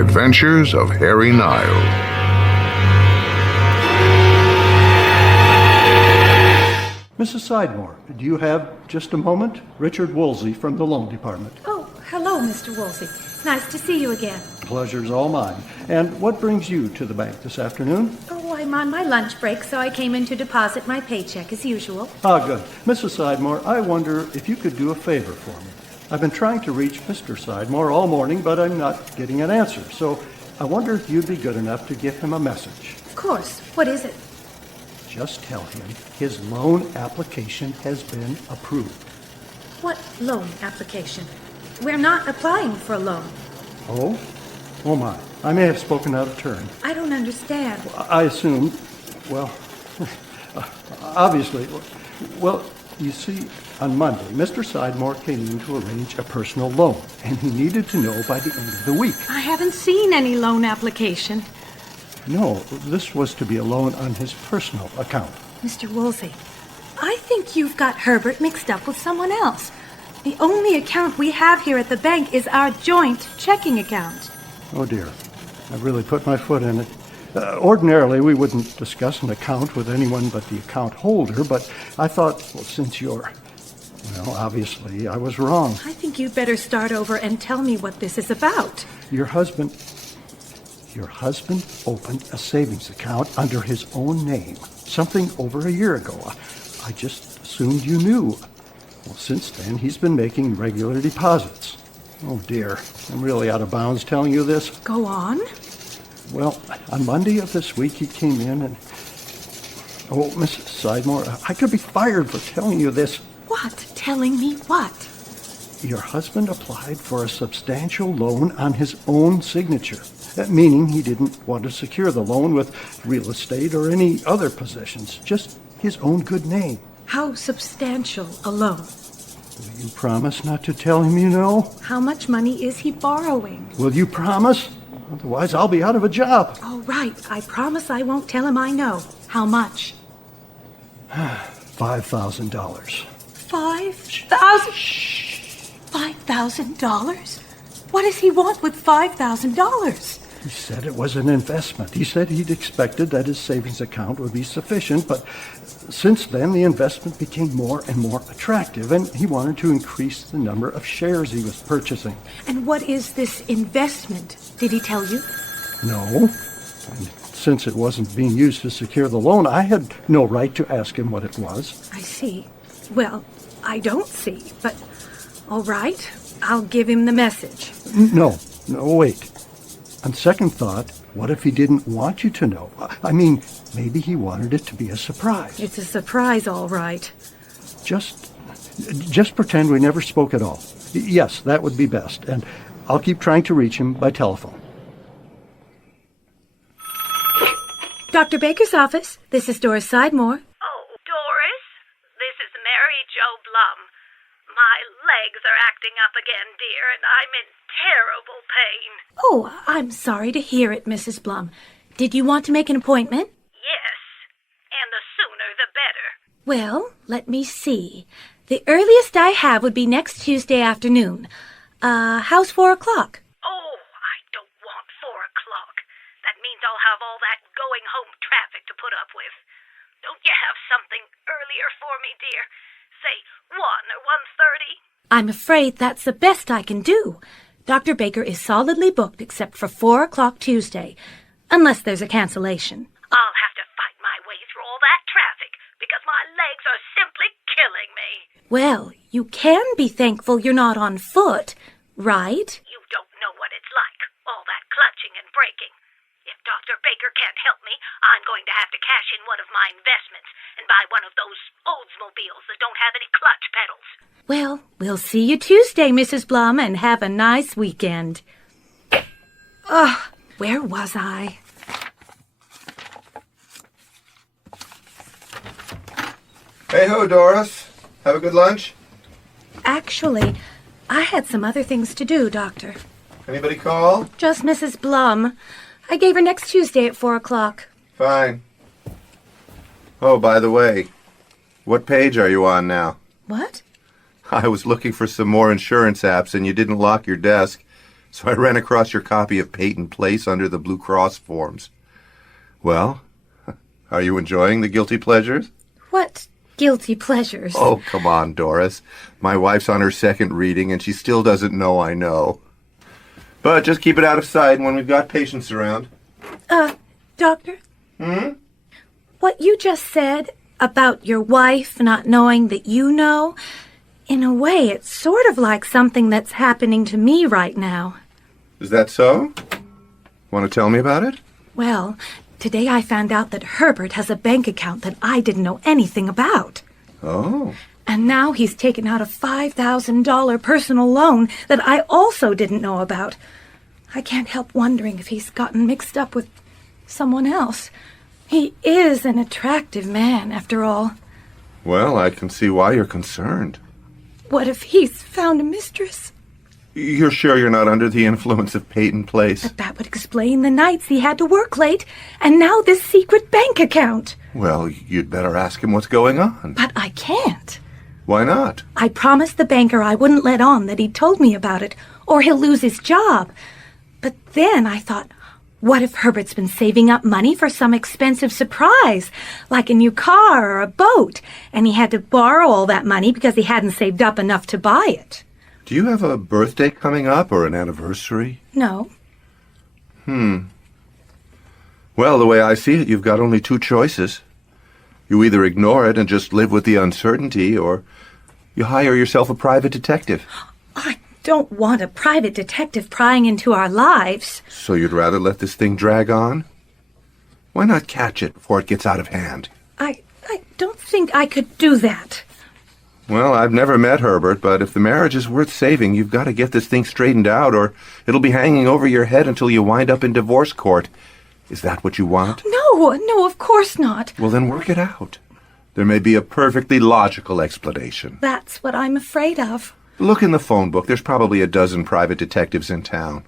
Adventures of Harry Nile. Mrs. Sidemore, do you have just a moment? Richard Woolsey from the loan department. Oh, hello, Mr. Woolsey. Nice to see you again. Pleasure's all mine. And what brings you to the bank this afternoon? Oh, I'm on my lunch break, so I came in to deposit my paycheck as usual. Ah, good. Mrs. Sidemore, I wonder if you could do a favor for me. I've been trying to reach Mr. Sidemore all morning, but I'm not getting an answer. So I wonder if you'd be good enough to give him a message. Of course. What is it? Just tell him his loan application has been approved. What loan application? We're not applying for a loan. Oh? Oh my. I may have spoken out of turn. I don't understand. I assumed, well, obviously, well, you see, on Monday, Mr. Sidemore came in to arrange a personal loan, and he needed to know by the end of the week. I haven't seen any loan application. No, this was to be a loan on his personal account. Mr. Woolsey, I think you've got Herbert mixed up with someone else. The only account we have here at the bank is our joint checking account. Oh, dear. I really put my foot in it. Ordinarily, we wouldn't discuss an account with anyone but the account holder, but I thought, well, since you're... Well, obviously, I was wrong. I think you'd better start over and tell me what this is about. Your husband opened a savings account under his own name something over a year ago. I just assumed you knew. Well, since then, he's been making regular deposits. Oh, dear. I'm really out of bounds telling you this. Go on. Well, on Monday of this week, he came in and... Oh, Mrs. Sidemore, I could be fired for telling you this. What? Telling me what? Your husband applied for a substantial loan on his own signature, meaning he didn't want to secure the loan with real estate or any other possessions, just his own good name. How substantial a loan? Will you promise not to tell him you know? How much money is he borrowing? Will you promise? Otherwise, I'll be out of a job. All right, I promise I won't tell him I know. How much? $5,000. $5,000? $5,000? What does he want with $5,000? He said it was an investment. He said he'd expected that his savings account would be sufficient, but since then the investment became more and more attractive, and he wanted to increase the number of shares he was purchasing. And what is this investment? Did he tell you? No. And since it wasn't being used to secure the loan, I had no right to ask him what it was. I see. Well, I don't see, but all right. I'll give him the message. No, wait. On second thought, what if he didn't want you to know? I mean, maybe he wanted it to be a surprise. It's a surprise, all right. Just pretend we never spoke at all. Yes, that would be best, and I'll keep trying to reach him by telephone. Dr. Baker's office. This is Doris Sidemore. Oh, Doris? This is Mary Jo Blum. My legs are acting up again, dear, and I'm in terrible pain. Oh, I'm sorry to hear it, Mrs. Blum. Did you want to make an appointment? Yes, and the sooner the better. Well, let me see. The earliest I have would be next Tuesday afternoon. How's 4 o'clock? Oh, I don't want 4 o'clock. That means I'll have all that going home traffic to put up with. Don't you have something earlier for me, dear? Say 1 or 1:30? I'm afraid that's the best I can do. Dr. Baker is solidly booked except for 4 o'clock Tuesday, unless there's a cancellation. I'll have to fight my way through all that traffic because my legs are simply killing me. Well, you can be thankful you're not on foot, right? You don't know what it's like, all that clutching and braking. If Dr. Baker can't help me, I'm going to have to cash in one of my investments and buy one of those Oldsmobiles that don't have any clutch pedals. Well, we'll see you Tuesday, Mrs. Blum, and have a nice weekend. Where was I? Hey-ho, Doris. Have a good lunch? Actually, I had some other things to do, Doctor. Anybody call? Just Mrs. Blum. I gave her next Tuesday at 4 o'clock. Fine. Oh, by the way, what page are you on now? What? I was looking for some more insurance apps and you didn't lock your desk. so I ran across your copy of Peyton Place under the Blue Cross forms. Well, are you enjoying the guilty pleasures? What guilty pleasures? Oh, come on, Doris. My wife's on her second reading, and she still doesn't know I know. But just keep it out of sight when we've got patients around. Doctor? What you just said about your wife not knowing that you know, in a way, it's sort of like something that's happening to me right now. Is that so? Want to tell me about it? Well, today I found out that Herbert has a bank account that I didn't know anything about. Oh. And now he's taken out a $5,000 personal loan that I also didn't know about. I can't help wondering if he's gotten mixed up with someone else. He is an attractive man, after all. Well, I can see why you're concerned. What if he's found a mistress? You're sure you're not under the influence of Peyton Place? But that would explain the nights he had to work late, and now this secret bank account. Well, you'd better ask him what's going on. But I can't. Why not? I promised the banker I wouldn't let on that he'd told me about it, or he'll lose his job. But then I thought, what if Herbert's been saving up money for some expensive surprise, like a new car or a boat, and he had to borrow all that money because he hadn't saved up enough to buy it? Do you have a birthday coming up or an anniversary? No. Well, the way I see it, you've got only two choices. You either ignore it and just live with the uncertainty, or you hire yourself a private detective. I don't want a private detective prying into our lives. So you'd rather let this thing drag on? Why not catch it before it gets out of hand? I don't think I could do that. Well, I've never met Herbert, but if the marriage is worth saving, you've got to get this thing straightened out, or it'll be hanging over your head until you wind up in divorce court. Is that what you want? No, of course not. Well, then work it out. There may be a perfectly logical explanation. That's what I'm afraid of. Look in the phone book. There's probably a dozen private detectives in town.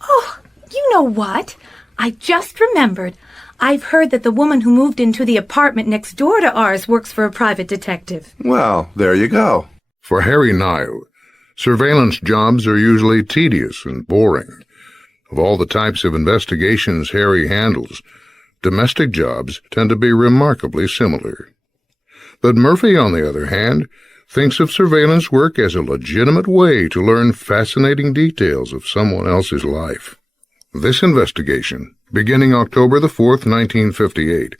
Oh, you know what? I just remembered. I've heard that the woman who moved into the apartment next door to ours works for a private detective. Well, there you go. For Harry Nile, surveillance jobs are usually tedious and boring. Of all the types of investigations Harry handles, domestic jobs tend to be remarkably similar. But Murphy, on the other hand, thinks of surveillance work as a legitimate way to learn fascinating details of someone else's life. This investigation, beginning October the 4th, 1958,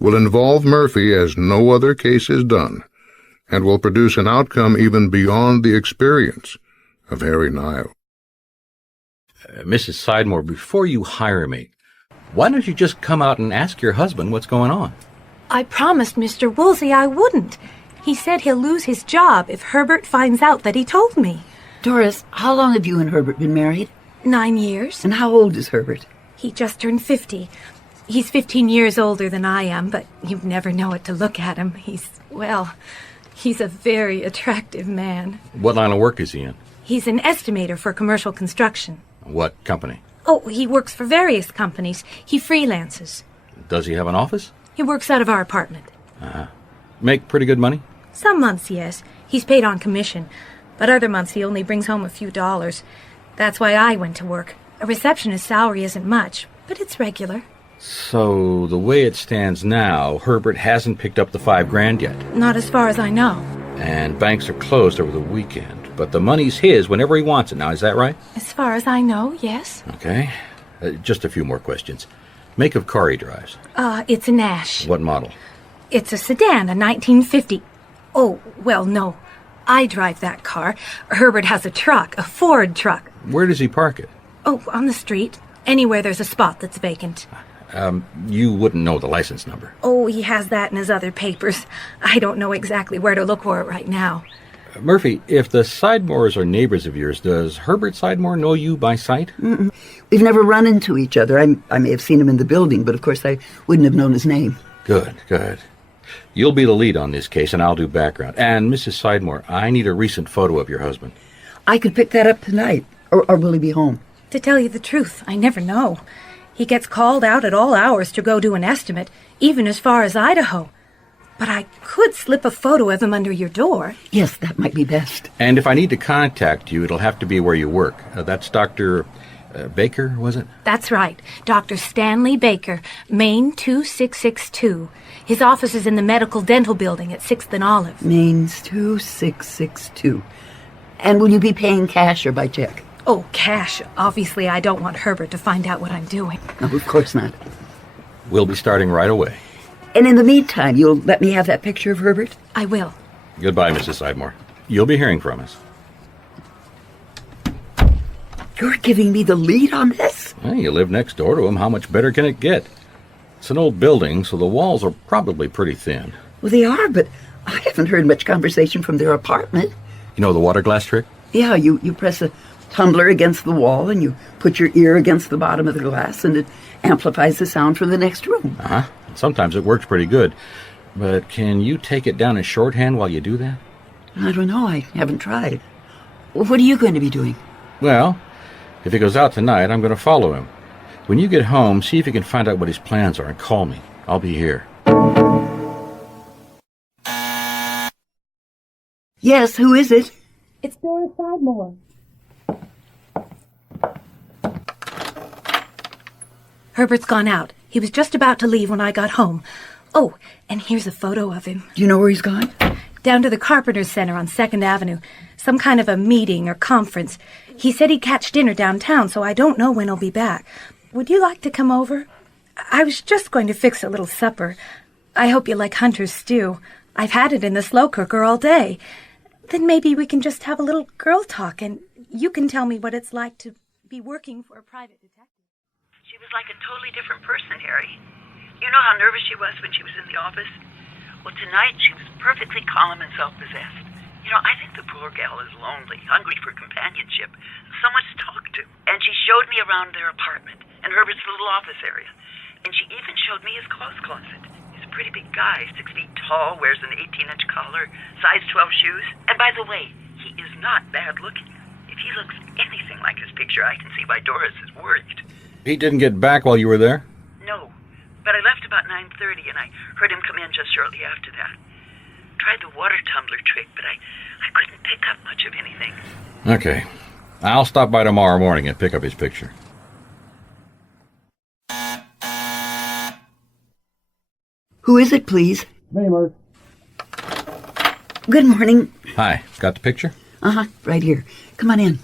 will involve Murphy as no other case has done, and will produce an outcome even beyond the experience of Harry Nile. Mrs. Sidemore, before you hire me, why don't you just come out and ask your husband what's going on? I promised Mr. Woolsey I wouldn't. He said he'll lose his job if Herbert finds out that he told me. Doris, how long have you and Herbert been married? 9 years. And how old is Herbert? He just turned 50. He's 15 years older than I am, but you'd never know it to look at him. He's a very attractive man. What line of work is he in? He's an estimator for commercial construction. What company? Oh, he works for various companies. He freelances. Does he have an office? He works out of our apartment. Make pretty good money? Some months, yes. He's paid on commission. But other months he only brings home a few dollars. That's why I went to work. A receptionist's salary isn't much, but it's regular. So, the way it stands now, Herbert hasn't picked up the $5,000 yet. Not as far as I know. And banks are closed over the weekend. But the money's his whenever he wants it now, is that right? As far as I know, yes. Okay. Just a few more questions. Make of car he drives. It's a Nash. What model? It's a sedan, a 1950. Oh, well, no. I drive that car. Herbert has a truck, a Ford truck. Where does he park it? Oh, on the street. Anywhere there's a spot that's vacant. You wouldn't know the license number. Oh, he has that in his other papers. I don't know exactly where to look for it right now. Murphy, if the Sidemores are neighbors of yours, does Herbert Sidemore know you by sight? Mm-mm. We've never run into each other. I may have seen him in the building, but of course I wouldn't have known his name. Good. You'll be the lead on this case, and I'll do background. And, Mrs. Sidemore, I need a recent photo of your husband. I could pick that up tonight. Or will he be home? To tell you the truth, I never know. He gets called out at all hours to go do an estimate, even as far as Idaho. But I could slip a photo of him under your door. Yes, that might be best. And if I need to contact you, it'll have to be where you work. That's Dr. Baker, was it? That's right. Dr. Stanley Baker, Main 2662. His office is in the Medical Dental Building at 6th and Olive. Main's 2662. And will you be paying cash or by check? Oh, cash. Obviously, I don't want Herbert to find out what I'm doing. No, of course not. We'll be starting right away. And in the meantime, you'll let me have that picture of Herbert? I will. Goodbye, Mrs. Sidemore. You'll be hearing from us. You're giving me the lead on this? Well, you live next door to him. How much better can it get? It's an old building, so the walls are probably pretty thin. Well, they are, but I haven't heard much conversation from their apartment. You know the water glass trick? Yeah, you press a tumbler against the wall and you put your ear against the bottom of the glass and it amplifies the sound from the next room. Uh-huh. Sometimes it works pretty good. But can you take it down in shorthand while you do that? I don't know. I haven't tried. What are you going to be doing? Well, if he goes out tonight, I'm going to follow him. When you get home, see if you can find out what his plans are and call me. I'll be here. Yes, who is it? It's Doris Sidemore. Herbert's gone out. He was just about to leave when I got home. Oh, and here's a photo of him. Do you know where he's gone? Down to the Carpenters Center on 2nd Avenue. Some kind of a meeting or conference. He said he'd catch dinner downtown, so I don't know when he'll be back. Would you like to come over? I was just going to fix a little supper. I hope you like Hunter's stew. I've had it in the slow cooker all day. Then maybe we can just have a little girl talk, and you can tell me what it's like to be working for a private detective. She was like a totally different person, Harry. You know how nervous she was when she was in the office? Well, tonight she was perfectly calm and self-possessed. You know, I think the poor gal is lonely, hungry for companionship, someone to talk to. And she showed me around their apartment and Herbert's little office area. And she even showed me his clothes closet. He's a pretty big guy, 6 feet tall, wears an 18-inch collar, size 12 shoes. And by the way, he is not bad looking. If he looks anything like his picture, I can see why Doris is worried. He didn't get back while you were there? No, but I left about 9:30 and I heard him come in just shortly after that. Tried the water tumbler trick, but I couldn't pick up much of anything. Okay. I'll stop by tomorrow morning and pick up his picture. Who is it, please? Mamer. Good morning. Hi. Got the picture? Uh-huh, right here. Come on in.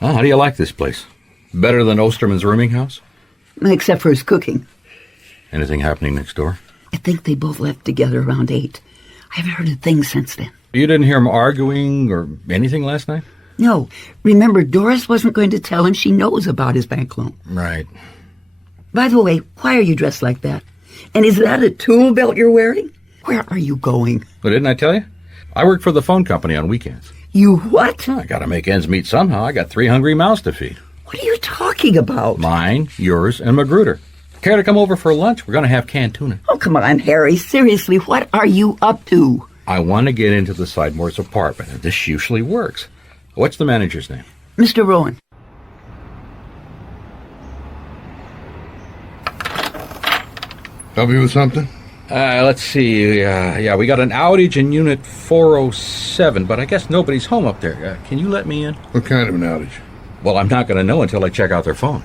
Well, how do you like this place? Better than Osterman's rooming house? Except for his cooking. Anything happening next door? I think they both left together around 8. I haven't heard a thing since then. You didn't hear him arguing or anything last night? No. Remember, Doris wasn't going to tell him she knows about his bank loan. Right. By the way, why are you dressed like that? And is that a tool belt you're wearing? Where are you going? Well, didn't I tell you? I work for the phone company on weekends. You what? Well, I gotta make ends meet somehow. I got 3 hungry mouths to feed. What are you talking about? Mine, yours, and Magruder. Care to come over for lunch? We're gonna have canned tuna. Oh, come on, Harry. Seriously, what are you up to? I want to get into the Sidemore's apartment, and this usually works. What's the manager's name? Mr. Rowan. Help you with something? Let's see. We got an outage in Unit 407, but I guess nobody's home up there. Can you let me in? What kind of an outage? Well, I'm not going to know until I check out their phone.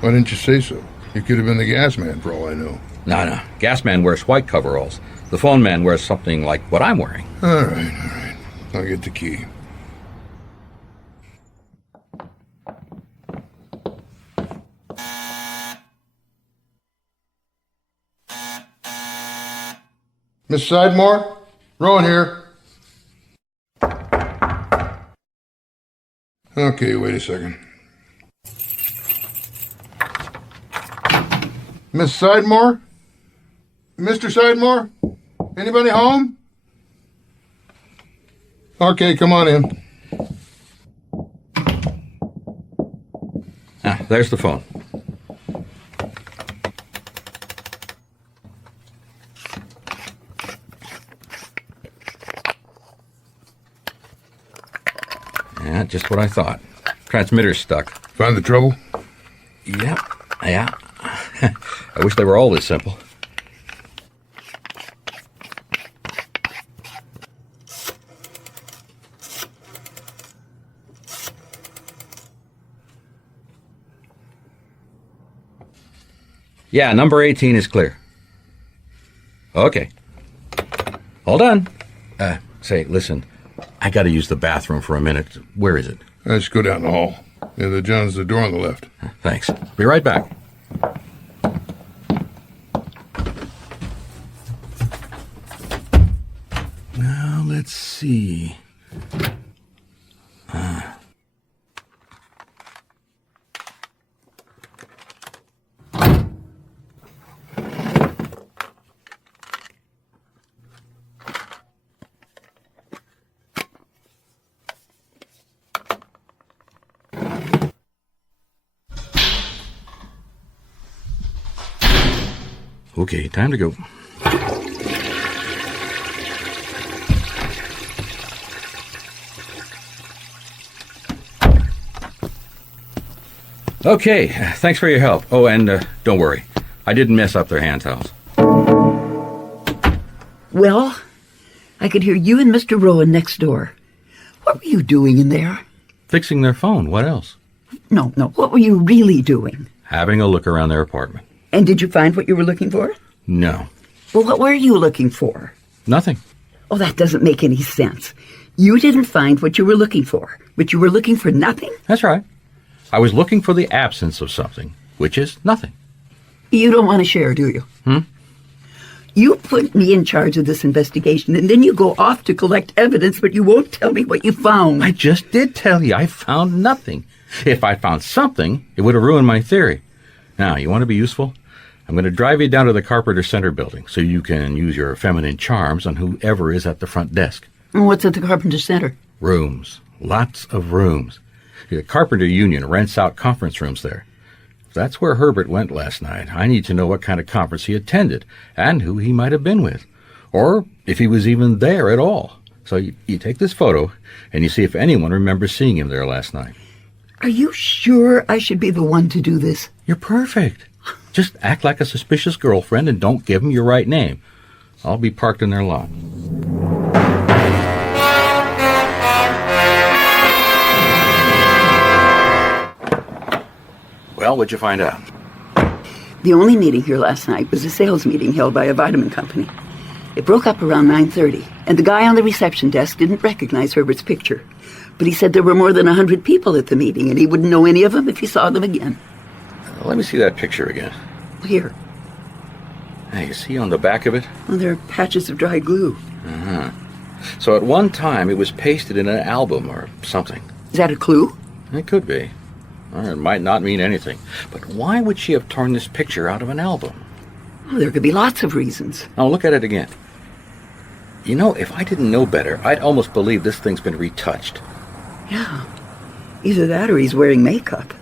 Why didn't you say so? You could have been the gas man for all I know. No. Gas man wears white coveralls. The phone man wears something like what I'm wearing. All right. I'll get the key. Miss Sidemore? Rowan here. Okay, wait a second. Miss Sidemore? Mr. Sidemore? Anybody home? Okay, come on in. There's the phone. Yeah, just what I thought. Transmitter's stuck. Find the trouble? Yep. Yeah. I wish they were all this simple. Yeah, number 18 is clear. Okay. Hold on. Say, listen, I got to use the bathroom for a minute. Where is it? Let's go down the hall. Yeah, John's the door on the left. Thanks. Be right back. Now, let's see. Okay, time to go. Okay, thanks for your help. Oh, and don't worry. I didn't mess up their hand towels. Well, I could hear you and Mr. Rowan next door. What were you doing in there? Fixing their phone. What else? No, what were you really doing? Having a look around their apartment. And did you find what you were looking for? No. Well, what were you looking for? Nothing. Oh, that doesn't make any sense. You didn't find what you were looking for, but you were looking for nothing? That's right. I was looking for the absence of something, which is nothing. You don't want to share, do you? You put me in charge of this investigation, and then you go off to collect evidence, but you won't tell me what you found. I just did tell you I found nothing. If I found something, it would have ruined my theory. Now, you want to be useful? I'm going to drive you down to the Carpenter Center building so you can use your feminine charms on whoever is at the front desk. What's at the Carpenter Center? Rooms. Lots of rooms. The Carpenter Union rents out conference rooms there. If that's where Herbert went last night, I need to know what kind of conference he attended and who he might have been with, or if he was even there at all. So you take this photo and you see if anyone remembers seeing him there last night. Are you sure I should be the one to do this? You're perfect. Just act like a suspicious girlfriend and don't give them your right name. I'll be parked in their lot. Well, what'd you find out? The only meeting here last night was a sales meeting held by a vitamin company. It broke up around 9:30, and the guy on the reception desk didn't recognize Herbert's picture. But he said there were more than 100 people at the meeting, and he wouldn't know any of them if he saw them again. Let me see that picture again. Here. Hey, you see on the back of it? Well, there are patches of dry glue. So at one time it was pasted in an album or something. Is that a clue? It could be. Or it might not mean anything. But why would she have torn this picture out of an album? Well, there could be lots of reasons. Now look at it again. You know, if I didn't know better, I'd almost believe this thing's been retouched. Yeah. Either that or he's wearing makeup.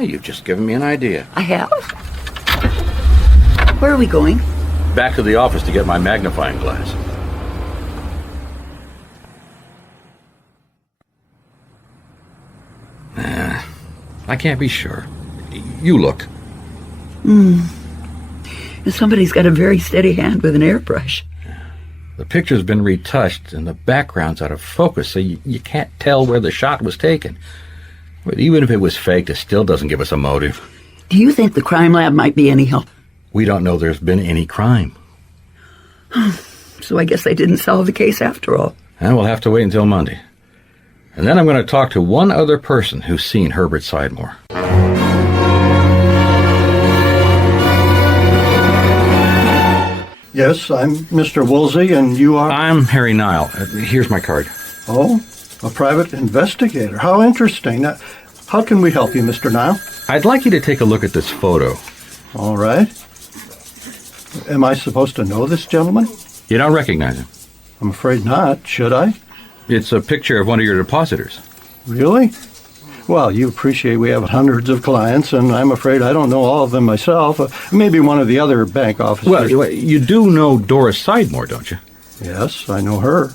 You've just given me an idea. I have? Where are we going? Back to the office to get my magnifying glass. I can't be sure. You look. Somebody's got a very steady hand with an airbrush. The picture's been retouched and the background's out of focus, so you can't tell where the shot was taken. But even if it was faked, it still doesn't give us a motive. Do you think the crime lab might be any help? We don't know there's been any crime. So I guess I didn't solve the case after all. And we'll have to wait until Monday. And then I'm going to talk to one other person who's seen Herbert Sidemore. Yes, I'm Mr. Woolsey, and you are... I'm Harry Nile. Here's my card. Oh, a private investigator. How interesting. Now, how can we help you, Mr. Nile? I'd like you to take a look at this photo. All right. Am I supposed to know this gentleman? You don't recognize him. I'm afraid not. Should I? It's a picture of one of your depositors. Really? Well, you appreciate we have hundreds of clients, and I'm afraid I don't know all of them myself. Maybe one of the other bank officers. Well, you do know Doris Sidemore, don't you? Yes, I know her.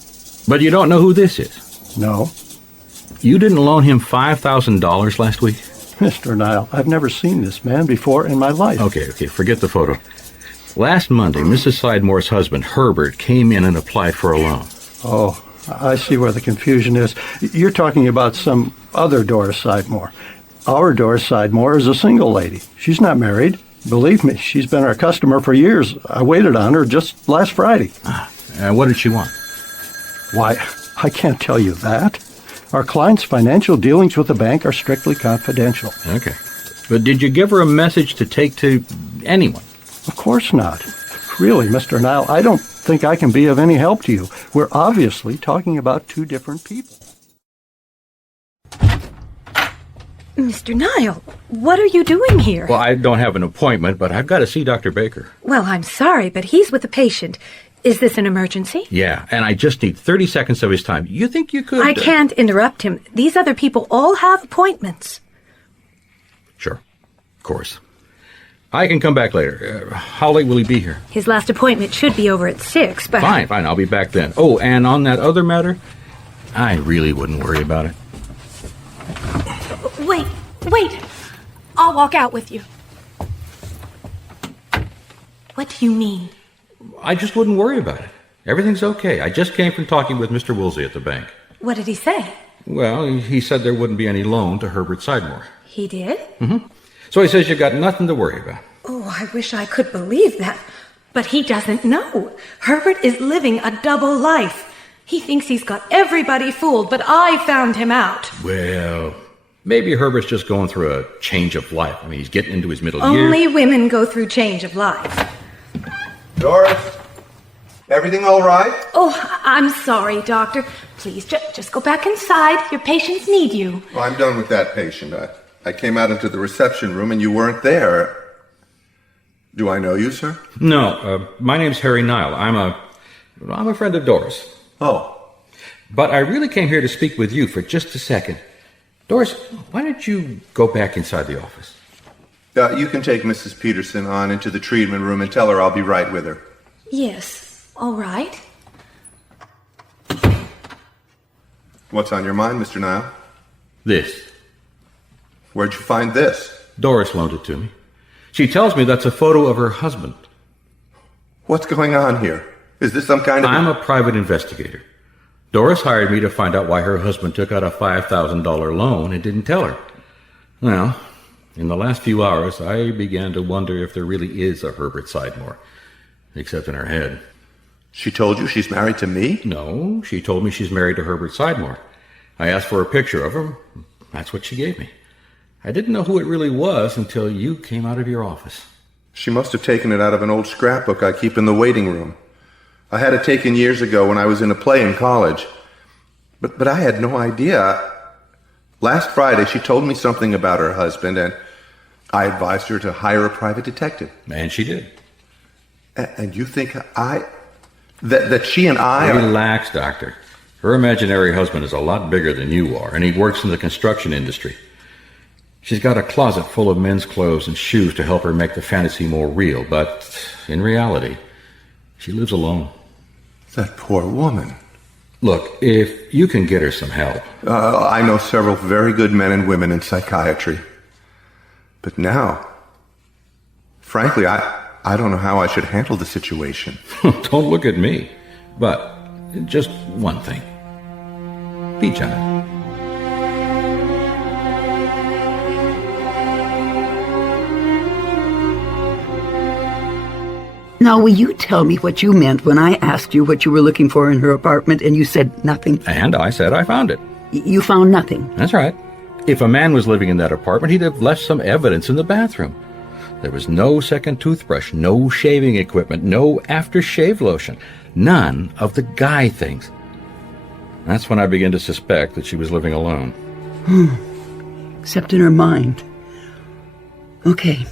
But you don't know who this is? No. You didn't loan him $5,000 last week? Mr. Nile, I've never seen this man before in my life. Okay, forget the photo. Last Monday, Mrs. Sidemore's husband, Herbert, came in and applied for a loan. Oh, I see where the confusion is. You're talking about some other Doris Sidemore. Our Doris Sidemore is a single lady. She's not married. Believe me, she's been our customer for years. I waited on her just last Friday. And what did she want? Why, I can't tell you that. Our client's financial dealings with the bank are strictly confidential. Okay. But did you give her a message to take to anyone? Of course not. Really, Mr. Nile, I don't think I can be of any help to you. We're obviously talking about two different people. Mr. Nile, what are you doing here? Well, I don't have an appointment, but I've got to see Dr. Baker. Well, I'm sorry, but he's with a patient. Is this an emergency? Yeah, and I just need 30 seconds of his time. You think you could... I can't interrupt him. These other people all have appointments. Sure, of course. I can come back later. How late will he be here? His last appointment should be over at 6, but... Fine, I'll be back then. Oh, and on that other matter, I really wouldn't worry about it. Wait. I'll walk out with you. What do you mean? I just wouldn't worry about it. Everything's okay. I just came from talking with Mr. Woolsey at the bank. What did he say? Well, he said there wouldn't be any loan to Herbert Sidemore. He did? Mm-hmm. So he says you've got nothing to worry about. Oh, I wish I could believe that. But he doesn't know. Herbert is living a double life. He thinks he's got everybody fooled, but I found him out. Well, maybe Herbert's just going through a change of life. I mean, he's getting into his middle Only years. women go through change of life. Doris, everything all right? Oh, I'm sorry, Doctor. Please, just go back inside. Your patients need you. Well, I'm done with that patient. I came out into the reception room and you weren't there. Do I know you, sir? No, my name's Harry Nile. I'm a friend of Doris. Oh. But I really came here to speak with you for just a second. Doris, why don't you go back inside the office? You can take Mrs. Peterson on into the treatment room and tell her I'll be right with her. Yes, all right. What's on your mind, Mr. Nile? This. Where'd you find this? Doris loaned it to me. She tells me that's a photo of her husband. What's going on here? Is this some kind of... I'm a private investigator. Doris hired me to find out why her husband took out a $5,000 loan and didn't tell her. Well, in the last few hours, I began to wonder if there really is a Herbert Sidemore, except in her head. She told you she's married to me? No, she told me she's married to Herbert Sidemore. I asked for a picture of him. That's what she gave me. I didn't know who it really was until you came out of your office. She must have taken it out of an old scrapbook I keep in the waiting room. I had it taken years ago when I was in a play in college. But I had no idea. Last Friday, she told me something about her husband, and I advised her to hire a private detective. And she did. And you think that she and I... Relax, Doctor. Her imaginary husband is a lot bigger than you are, and he works in the construction industry. She's got a closet full of men's clothes and shoes to help her make the fantasy more real, but in reality, she lives alone. That poor woman. Look, if you can get her some help... I know several very good men and women in psychiatry. But now, frankly, I don't know how I should handle the situation. Don't look at me. But just one thing. Be gentle. Now, will you tell me what you meant when I asked you what you were looking for in her apartment and you said nothing? And I said I found it. You found nothing? That's right. If a man was living in that apartment, he'd have left some evidence in the bathroom. There was no second toothbrush, no shaving equipment, no aftershave lotion, none of the guy things. That's when I began to suspect that she was living alone. Except in her mind. Okay.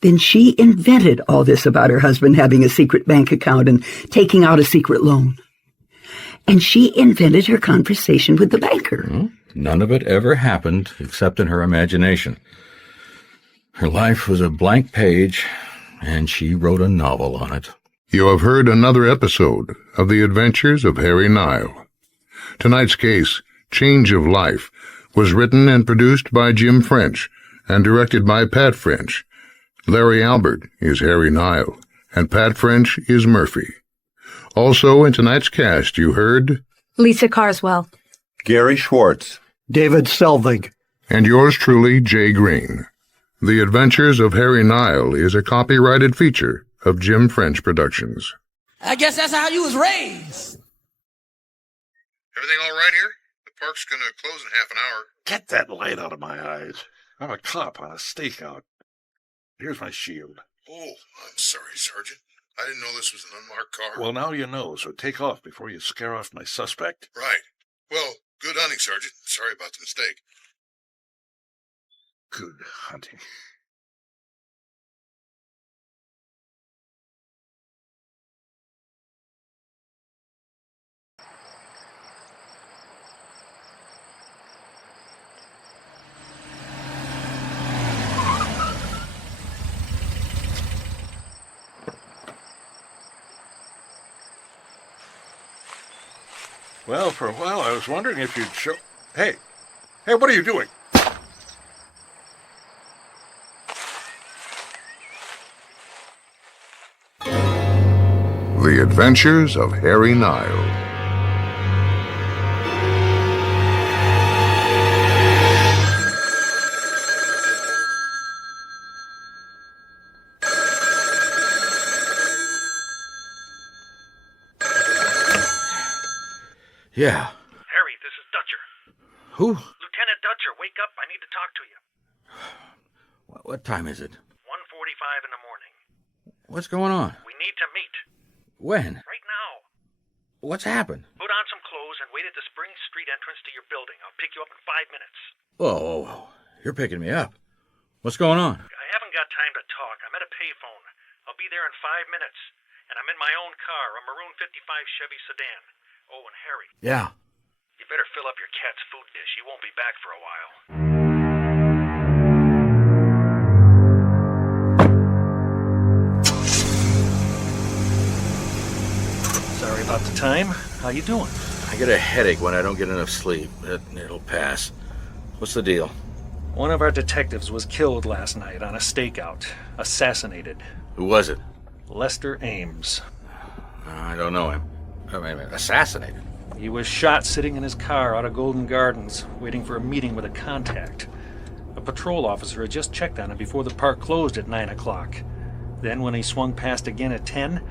Then she invented all this about her husband having a secret bank account and taking out a secret loan. And she invented her conversation with the banker. None of it ever happened except in her imagination. Her life was a blank page, and she wrote a novel on it. You have heard another episode of The Adventures of Harry Nile. Tonight's case, Change of Life, was written and produced by Jim French and directed by Pat French. Larry Albert is Harry Nile, and Pat French is Murphy. Also in tonight's cast, you heard... Lisa Carswell. Gary Schwartz. David Selvig. And yours truly, Jay Green. The Adventures of Harry Nile is a copyrighted feature of Jim French Productions. I guess that's how you was raised. Everything all right here? The park's gonna close in half an hour. Get that light out of my eyes. I'm a cop on a stakeout. Here's my shield. Oh, I'm sorry, Sergeant. I didn't know this was an unmarked car. Well, now you know, so take off before you scare off my suspect. Right. Well, good hunting, Sergeant. Sorry about the mistake. Good hunting. Well, for a while I was wondering if you'd show... Hey, what are you doing? The Adventures of Harry Nile. Yeah. Harry, this is Dutcher. Who? Lieutenant Dutcher, wake up. I need to talk to you. What time is it? 1:45 in the morning. What's going on? We need to meet. When? Right now. What's happened? Put on some clothes and wait at the Spring Street entrance to your building. I'll pick you up in 5 minutes. Whoa. You're picking me up. What's going on? I haven't got time to talk. I'm at a payphone. I'll be there in 5 minutes. And I'm in my own car, a maroon 55 Chevy sedan. Oh, and Harry. Yeah. You better fill up your cat's food dish. He won't be back for a while. Sorry about the time. How you doing? I get a headache when I don't get enough sleep. It'll pass. What's the deal? One of our detectives was killed last night on a stakeout. Assassinated. Who was it? Lester Ames. I don't know him. I mean, assassinated. He was shot sitting in his car out of Golden Gardens, waiting for a meeting with a contact. A patrol officer had just checked on him before the park closed at 9 o'clock. Then when he swung past again at 10,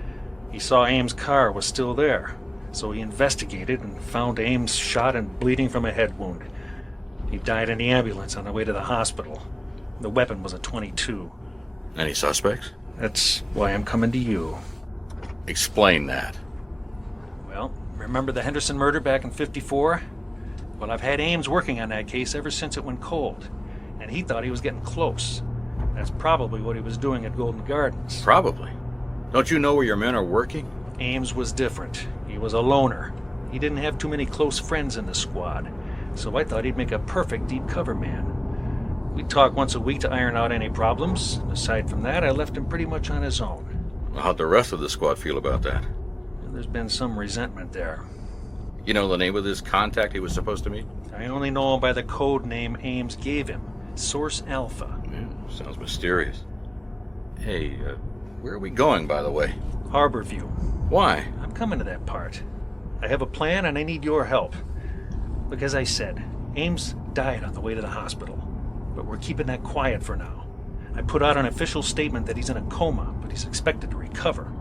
he saw Ames' car was still there. So he investigated and found Ames shot and bleeding from a head wound. He died in the ambulance on the way to the hospital. The weapon was a .22. Any suspects? That's why I'm coming to you. Explain that. Well, remember the Henderson murder back in '54? Well, I've had Ames working on that case ever since it went cold. And he thought he was getting close. That's probably what he was doing at Golden Gardens. Probably. Don't you know where your men are working? Ames was different. He was a loner. He didn't have too many close friends in the squad. So I thought he'd make a perfect deep cover man. We'd talk once a week to iron out any problems. Aside from that, I left him pretty much on his own. How'd the rest of the squad feel about that? There's been some resentment there. You know the name of this contact he was supposed to meet? I only know him by the code name Ames gave him, Source Alpha. Yeah, sounds mysterious. Hey, where are we going, by the way? Harborview. Why? I'm coming to that part. I have a plan and I need your help. Look, as I said, Ames died on the way to the hospital. But we're keeping that quiet for now. I put out an official statement that he's in a coma, but he's expected to recover.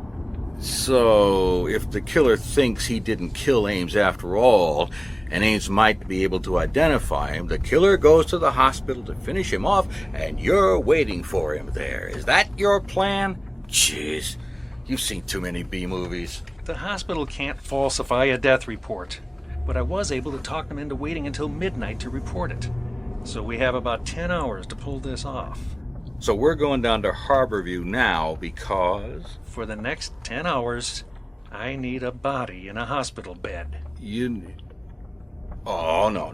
So, if the killer thinks he didn't kill Ames after all, and Ames might be able to identify him, the killer goes to the hospital to finish him off, and you're waiting for him there. Is that your plan? Jeez, you've seen too many B-movies. The hospital can't falsify a death report, but I was able to talk them into waiting until midnight to report it. So we have about 10 hours to pull this off. So we're going down to Harborview now because... For the next 10 hours, I need a body in a hospital bed. Oh, no,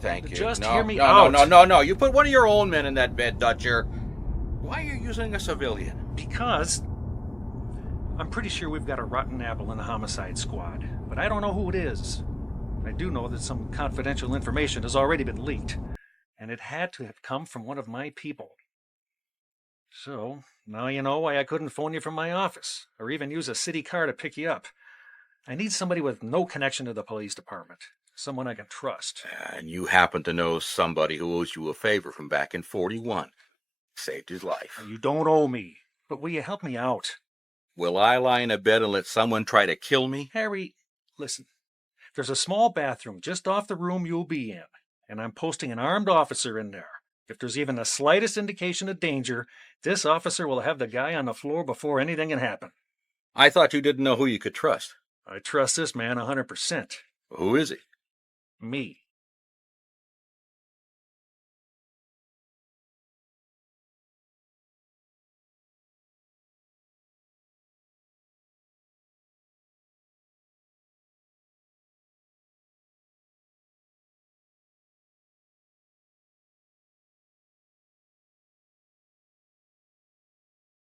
thank you. Just no, hear me no, out. No, you put one of your own men in that bed, Dutcher. Why are you using a civilian? Because I'm pretty sure we've got a rotten apple in the homicide squad, but I don't know who it is. I do know that some confidential information has already been leaked, and it had to have come from one of my people. So, now you know why I couldn't phone you from my office, or even use a city car to pick you up. I need somebody with no connection to the police department. Someone I can trust. And you happen to know somebody who owes you a favor from back in 41. Saved his life. You don't owe me, but will you help me out? Will I lie in a bed and let someone try to kill me? Harry, listen. There's a small bathroom just off the room you'll be in, and I'm posting an armed officer in there. If there's even the slightest indication of danger, this officer will have the guy on the floor before anything can happen. I thought you didn't know who you could trust. I trust this man 100%. Who is he? Me.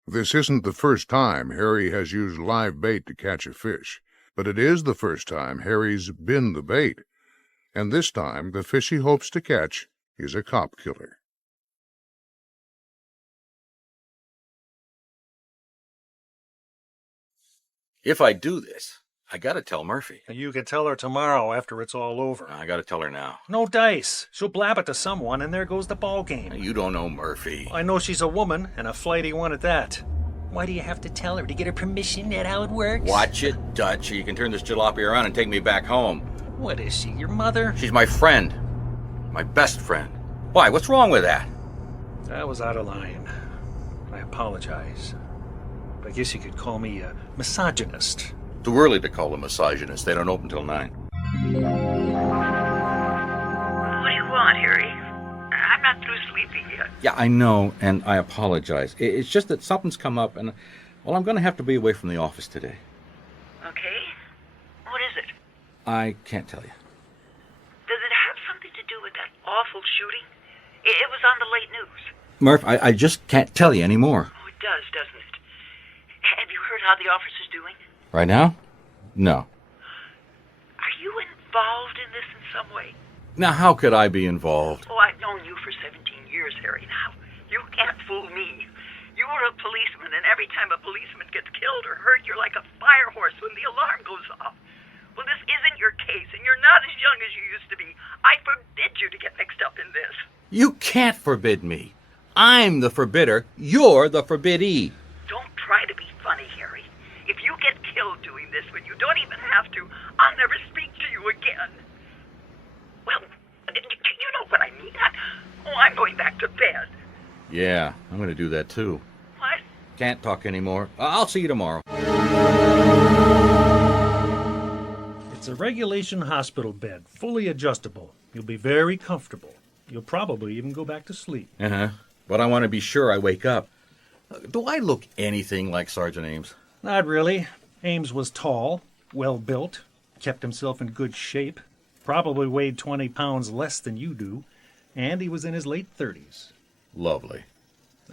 This isn't the first time Harry has used live bait to catch a fish, but it is the first time Harry's been the bait. And this time, the fish he hopes to catch is a cop killer. If I do this, I gotta tell Murphy. You can tell her tomorrow after it's all over. I gotta tell her now. No dice. She'll blab it to someone, and there goes the ball game. You don't know Murphy. I know she's a woman, and a flighty one at that. Why do you have to tell her? To get her permission? That how it works? Watch it, Dutch, or you can turn this jalopy around and take me back home. What is she, your mother? She's my friend. My best friend. Why? What's wrong with that? That was out of line. I apologize. I guess you could call me a misogynist. Too early to call them misogynist. They don't open till 9. What do you want, Harry? I'm not through sleeping yet. Yeah, I know, and I apologize. It's just that something's come up, and, well, I'm going to have to be away from the office today. Okay. What is it? I can't tell you. Does it have something to do with that awful shooting? It was on the late news. Murph, I just can't tell you anymore. Oh, it does, doesn't it? Have you heard how the officer's doing? Right now? No. Are you involved in this in some way? Now, how could I be involved? Oh, I've known you for 17 years, Harry. Now, you can't fool me. You were a policeman, and every time a policeman gets killed or hurt, you're like a fire horse when the alarm goes off. Well, this isn't your case, and you're not as young as you used to be. I forbid you to get mixed up in this. You can't forbid me. I'm the forbidder. You're the forbiddee. Don't try to be funny, Harry. If you get killed doing this when you don't even have to, I'll never speak to you again. Well, you know what I mean. I'm going back to bed. Yeah, I'm going to do that too. What? Can't talk anymore. I'll see you tomorrow. It's a regulation hospital bed, fully adjustable. You'll be very comfortable. You'll probably even go back to sleep. Uh-huh. But I want to be sure I wake up. Do I look anything like Sergeant Ames? Not really. Ames was tall, well-built, kept himself in good shape, probably weighed 20 pounds less than you do, and he was in his late 30s. Lovely.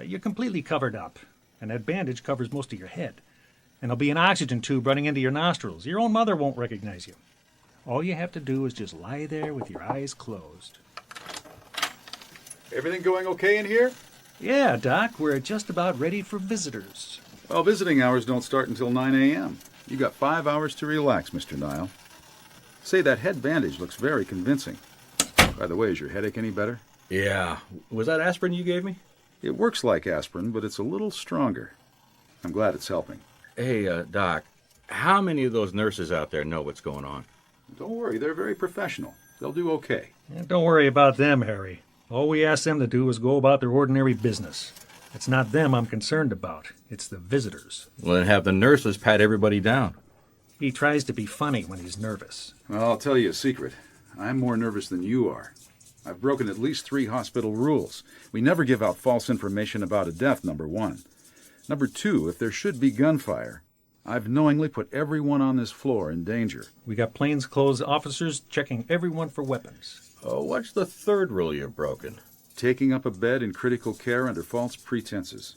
You're completely covered up, and that bandage covers most of your head. And there'll be an oxygen tube running into your nostrils. Your own mother won't recognize you. All you have to do is just lie there with your eyes closed. Everything going okay in here? Yeah, Doc, we're just about ready for visitors. Well, visiting hours don't start until 9 a.m. You got 5 hours to relax, Mr. Nile. Say, that head bandage looks very convincing. By the way, is your headache any better? Yeah. Was that aspirin you gave me? It works like aspirin, but it's a little stronger. I'm glad it's helping. Hey, Doc, how many of those nurses out there know what's going on? Don't worry, they're very professional. They'll do okay. Don't worry about them, Harry. All we ask them to do is go about their ordinary business. It's not them I'm concerned about. It's the visitors. Well, then have the nurses pat everybody down. He tries to be funny when he's nervous. Well, I'll tell you a secret. I'm more nervous than you are. I've broken at least 3 hospital rules. We never give out false information about a death, number 1. Number 2, if there should be gunfire, I've knowingly put everyone on this floor in danger. We got plainclothes officers checking everyone for weapons. Oh, what's the 3rd rule you've broken? Taking up a bed in critical care under false pretenses.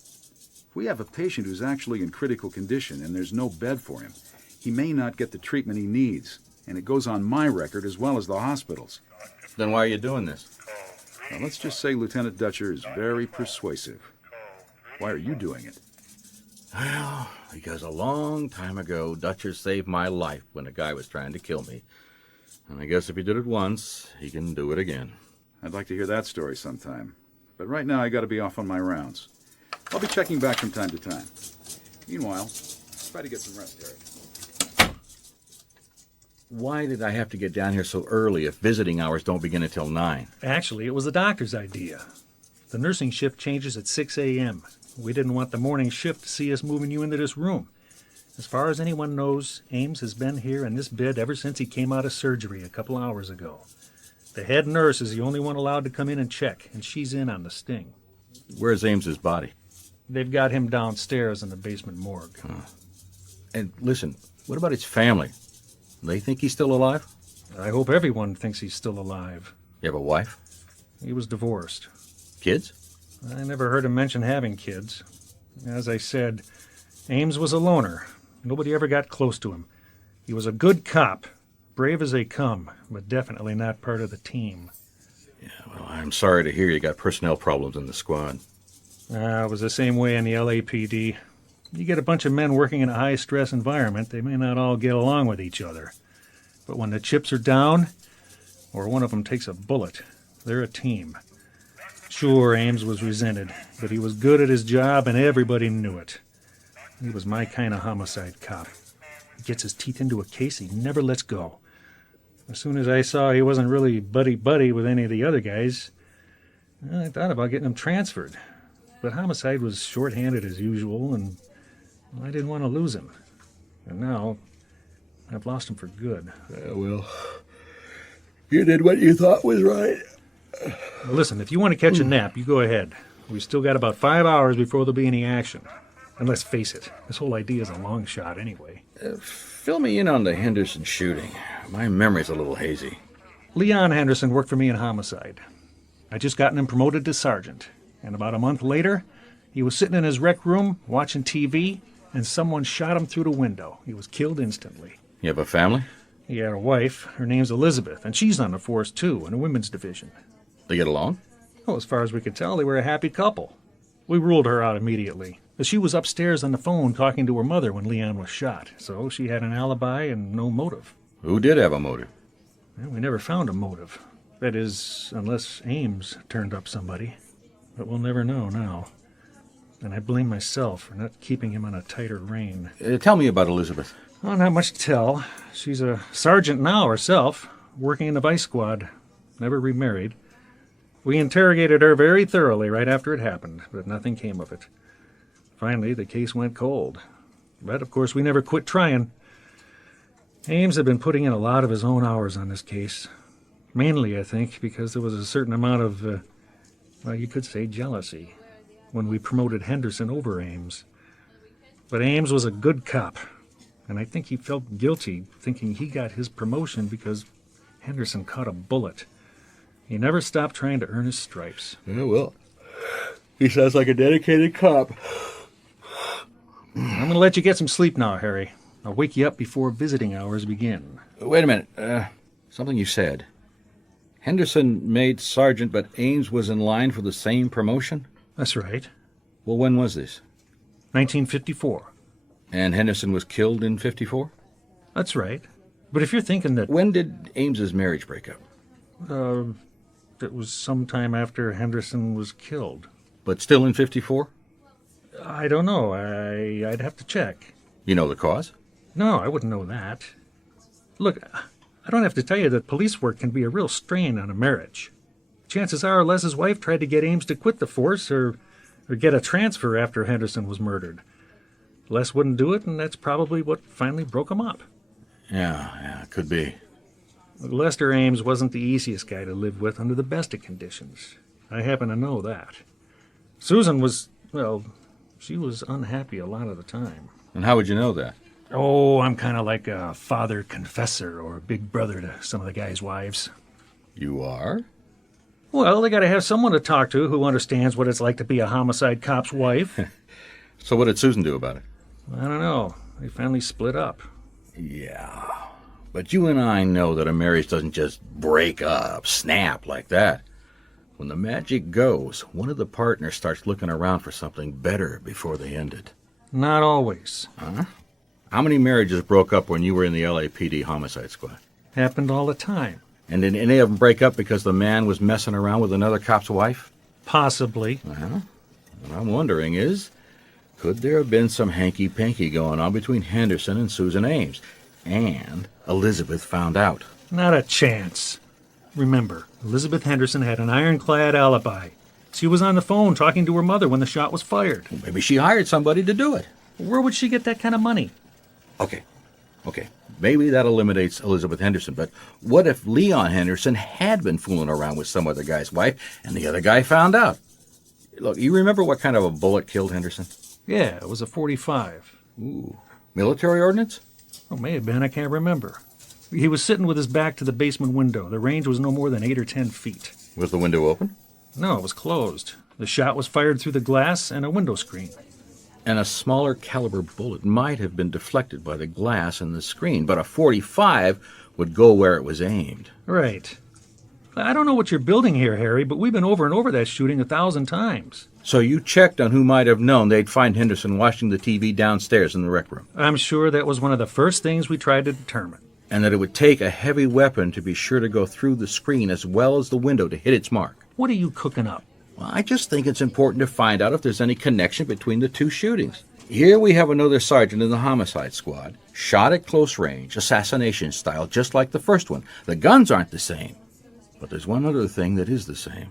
If we have a patient who's actually in critical condition and there's no bed for him, he may not get the treatment he needs, and it goes on my record as well as the hospital's. Then why are you doing this? Now, let's just say Lieutenant Dutcher is very persuasive. Why are you doing it? Well, because a long time ago, Dutcher saved my life when a guy was trying to kill me. And I guess if he did it once, he can do it again. I'd like to hear that story sometime. But right now I got to be off on my rounds. I'll be checking back from time to time. Meanwhile, try to get some rest, Harry. Why did I have to get down here so early if visiting hours don't begin until 9? Actually, it was the doctor's idea. The nursing shift changes at 6 a.m. We didn't want the morning shift to see us moving you into this room. As far as anyone knows, Ames has been here in this bed ever since he came out of surgery a couple hours ago. The head nurse is the only one allowed to come in and check, and she's in on the sting. Where's Ames's body? They've got him downstairs in the basement morgue. And listen, what about his family? They think he's still alive? I hope everyone thinks he's still alive. You have a wife? He was divorced. Kids? I never heard him mention having kids. As I said, Ames was a loner. Nobody ever got close to him. He was a good cop, brave as they come, but definitely not part of the team. Yeah, well, I'm sorry to hear you got personnel problems in the squad. It was the same way in the LAPD. You get a bunch of men working in a high-stress environment, they may not all get along with each other. But when the chips are down, or one of them takes a bullet, they're a team. Sure, Ames was resented, but he was good at his job and everybody knew it. He was my kind of homicide cop. He gets his teeth into a case he never lets go. As soon as I saw he wasn't really buddy-buddy with any of the other guys, I thought about getting him transferred. But homicide was short-handed as usual, and I didn't want to lose him. And now, I've lost him for good. Well, you did what you thought was right. Well, listen, if you want to catch a nap, you go ahead. We've still got about 5 hours before there'll be any action. And let's face it, this whole idea is a long shot anyway. Fill me in on the Henderson shooting. My memory's a little hazy. Leon Henderson worked for me in homicide. I just gotten him promoted to sergeant. And about a month later, he was sitting in his rec room watching TV, and someone shot him through the window. He was killed instantly. You have a family? He had a wife. Her name's Elizabeth, and she's on the force, too, in a women's division. They get along? Well, as far as we could tell, they were a happy couple. We ruled her out immediately. She was upstairs on the phone talking to her mother when Leon was shot, so she had an alibi and no motive. Who did have a motive? Well, we never found a motive. That is, unless Ames turned up somebody. But we'll never know now. And I blame myself for not keeping him on a tighter rein. Tell me about Elizabeth. Oh, not much to tell. She's a sergeant now herself, working in the vice squad. Never remarried. We interrogated her very thoroughly right after it happened, but nothing came of it. Finally, the case went cold. But, of course, we never quit trying. Ames had been putting in a lot of his own hours on this case. Mainly, I think, because there was a certain amount of, well, you could say jealousy, when we promoted Henderson over Ames. But Ames was a good cop, and I think he felt guilty thinking he got his promotion because Henderson caught a bullet. He never stopped trying to earn his stripes. Yeah, well, he sounds like a dedicated cop. I'm going to let you get some sleep now, Harry. I'll wake you up before visiting hours begin. Wait a minute. Something you said. Henderson made sergeant, but Ames was in line for the same promotion? That's right. Well, when was this? 1954. And Henderson was killed in 54? That's right. But if you're thinking that... When did Ames's marriage break up? It was sometime after Henderson was killed. But still in 54? I don't know. I'd have to check. You know the cause? No, I wouldn't know that. Look, I don't have to tell you that police work can be a real strain on a marriage. Chances are Les's wife tried to get Ames to quit the force or get a transfer after Henderson was murdered. Les wouldn't do it, and that's probably what finally broke him up. Yeah, could be. Lester Ames wasn't the easiest guy to live with under the best of conditions. I happen to know that. Susan was, well, she was unhappy a lot of the time. And how would you know that? Oh, I'm kind of like a father confessor or a big brother to some of the guys' wives. You are? Well, they got to have someone to talk to who understands what it's like to be a homicide cop's wife. So what did Susan do about it? I don't know. They finally split up. Yeah. But you and I know that a marriage doesn't just break up, snap like that. When the magic goes, one of the partners starts looking around for something better before they end it. Not always. Huh? How many marriages broke up when you were in the LAPD homicide squad? Happened all the time. And did any of them break up because the man was messing around with another cop's wife? Possibly. Well, what I'm wondering is, could there have been some hanky-panky going on between Henderson and Susan Ames? And Elizabeth found out. Not a chance. Remember, Elizabeth Henderson had an ironclad alibi. She was on the phone talking to her mother when the shot was fired. Well, maybe she hired somebody to do it. Where would she get that kind of money? Okay. Maybe that eliminates Elizabeth Henderson, but what if Leon Henderson had been fooling around with some other guy's wife and the other guy found out? Look, you remember what kind of a bullet killed Henderson? Yeah, it was a .45. Ooh. Military ordnance? Oh, may have been, I can't remember. He was sitting with his back to the basement window. The range was no more than 8 or 10 feet. Was the window open? No, it was closed. The shot was fired through the glass and a window screen. And a smaller caliber bullet might have been deflected by the glass and the screen, but a .45 would go where it was aimed. Right. I don't know what you're building here, Harry, but we've been over and over that shooting 1,000 times. So you checked on who might have known they'd find Henderson watching the TV downstairs in the rec room. I'm sure that was one of the first things we tried to determine. And that it would take a heavy weapon to be sure to go through the screen as well as the window to hit its mark. What are you cooking up? Well, I just think it's important to find out if there's any connection between the two shootings. Here we have another sergeant in the homicide squad, shot at close range, assassination style, just like the first one. The guns aren't the same. But there's one other thing that is the same.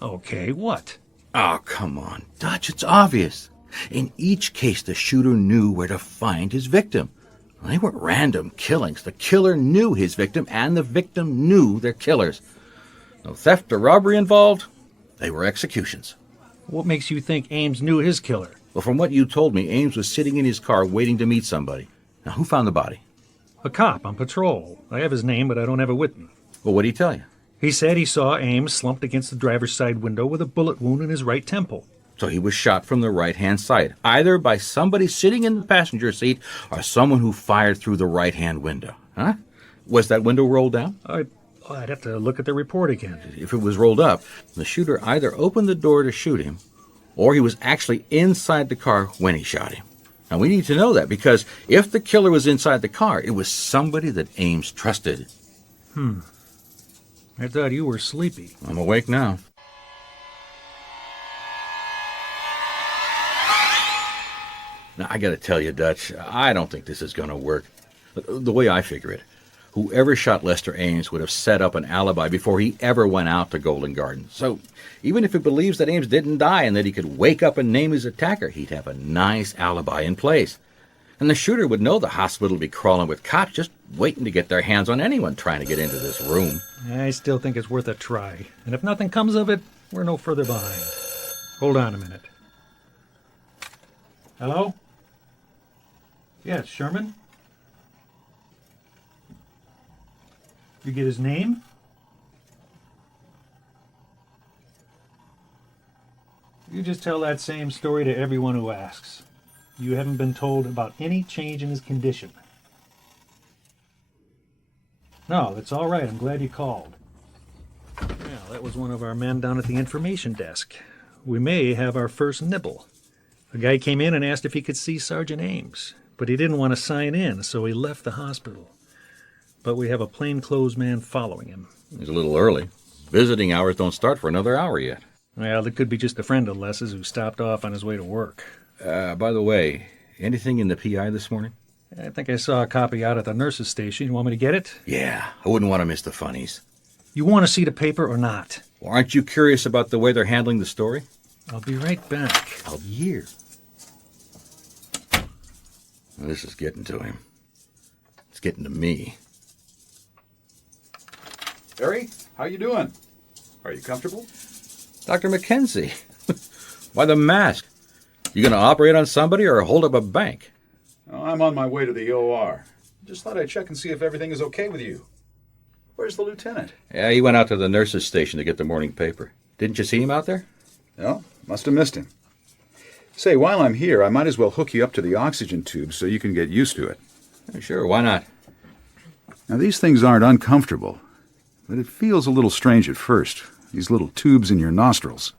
Okay, what? Oh, come on, Dutch, it's obvious. In each case, the shooter knew where to find his victim. They weren't random killings. The killer knew his victim, and the victim knew their killers. No theft or robbery involved. They were executions. What makes you think Ames knew his killer? Well, from what you told me, Ames was sitting in his car waiting to meet somebody. Now, who found the body? A cop on patrol. I have his name, but I don't have it with me. Well, what did he tell you? He said he saw Ames slumped against the driver's side window with a bullet wound in his right temple. So he was shot from the right-hand side, either by somebody sitting in the passenger seat or someone who fired through the right-hand window. Huh? Was that window rolled down? I'd have to look at the report again. If it was rolled up, the shooter either opened the door to shoot him, or he was actually inside the car when he shot him. Now, we need to know that, because if the killer was inside the car, it was somebody that Ames trusted. I thought you were sleepy. I'm awake now. Now, I gotta tell you, Dutch, I don't think this is gonna work. The way I figure it, whoever shot Lester Ames would have set up an alibi before he ever went out to Golden Garden. So, even if he believes that Ames didn't die and that he could wake up and name his attacker, he'd have a nice alibi in place. And the shooter would know the hospital would be crawling with cops just waiting to get their hands on anyone trying to get into this room. I still think it's worth a try. And if nothing comes of it, we're no further behind. Hold on a minute. Hello? Yes, Sherman? You get his name? You just tell that same story to everyone who asks. You haven't been told about any change in his condition. No, that's all right. I'm glad you called. Well, that was one of our men down at the information desk. We may have our first nibble. A guy came in and asked if he could see Sergeant Ames, but he didn't want to sign in, so he left the hospital. But we have a plainclothes man following him. He's a little early. Visiting hours don't start for another hour yet. Well, it could be just a friend of Les's who stopped off on his way to work. By the way, anything in the PI this morning? I think I saw a copy out at the nurse's station. You want me to get it? Yeah, I wouldn't want to miss the funnies. You want to see the paper or not? Well, aren't you curious about the way they're handling the story? I'll be right back. I'll be here. Well, this is getting to him. It's getting to me. Harry, how you doing? Are you comfortable? Dr. Mackenzie, why the mask? You going to operate on somebody or hold up a bank? Oh, I'm on my way to the OR. Just thought I'd check and see if everything is okay with you. Where's the lieutenant? Yeah, he went out to the nurse's station to get the morning paper. Didn't you see him out there? No, must have missed him. Say, while I'm here, I might as well hook you up to the oxygen tube so you can get used to it. Sure, why not? Now, these things aren't uncomfortable, but it feels a little strange at first. These little tubes in your nostrils.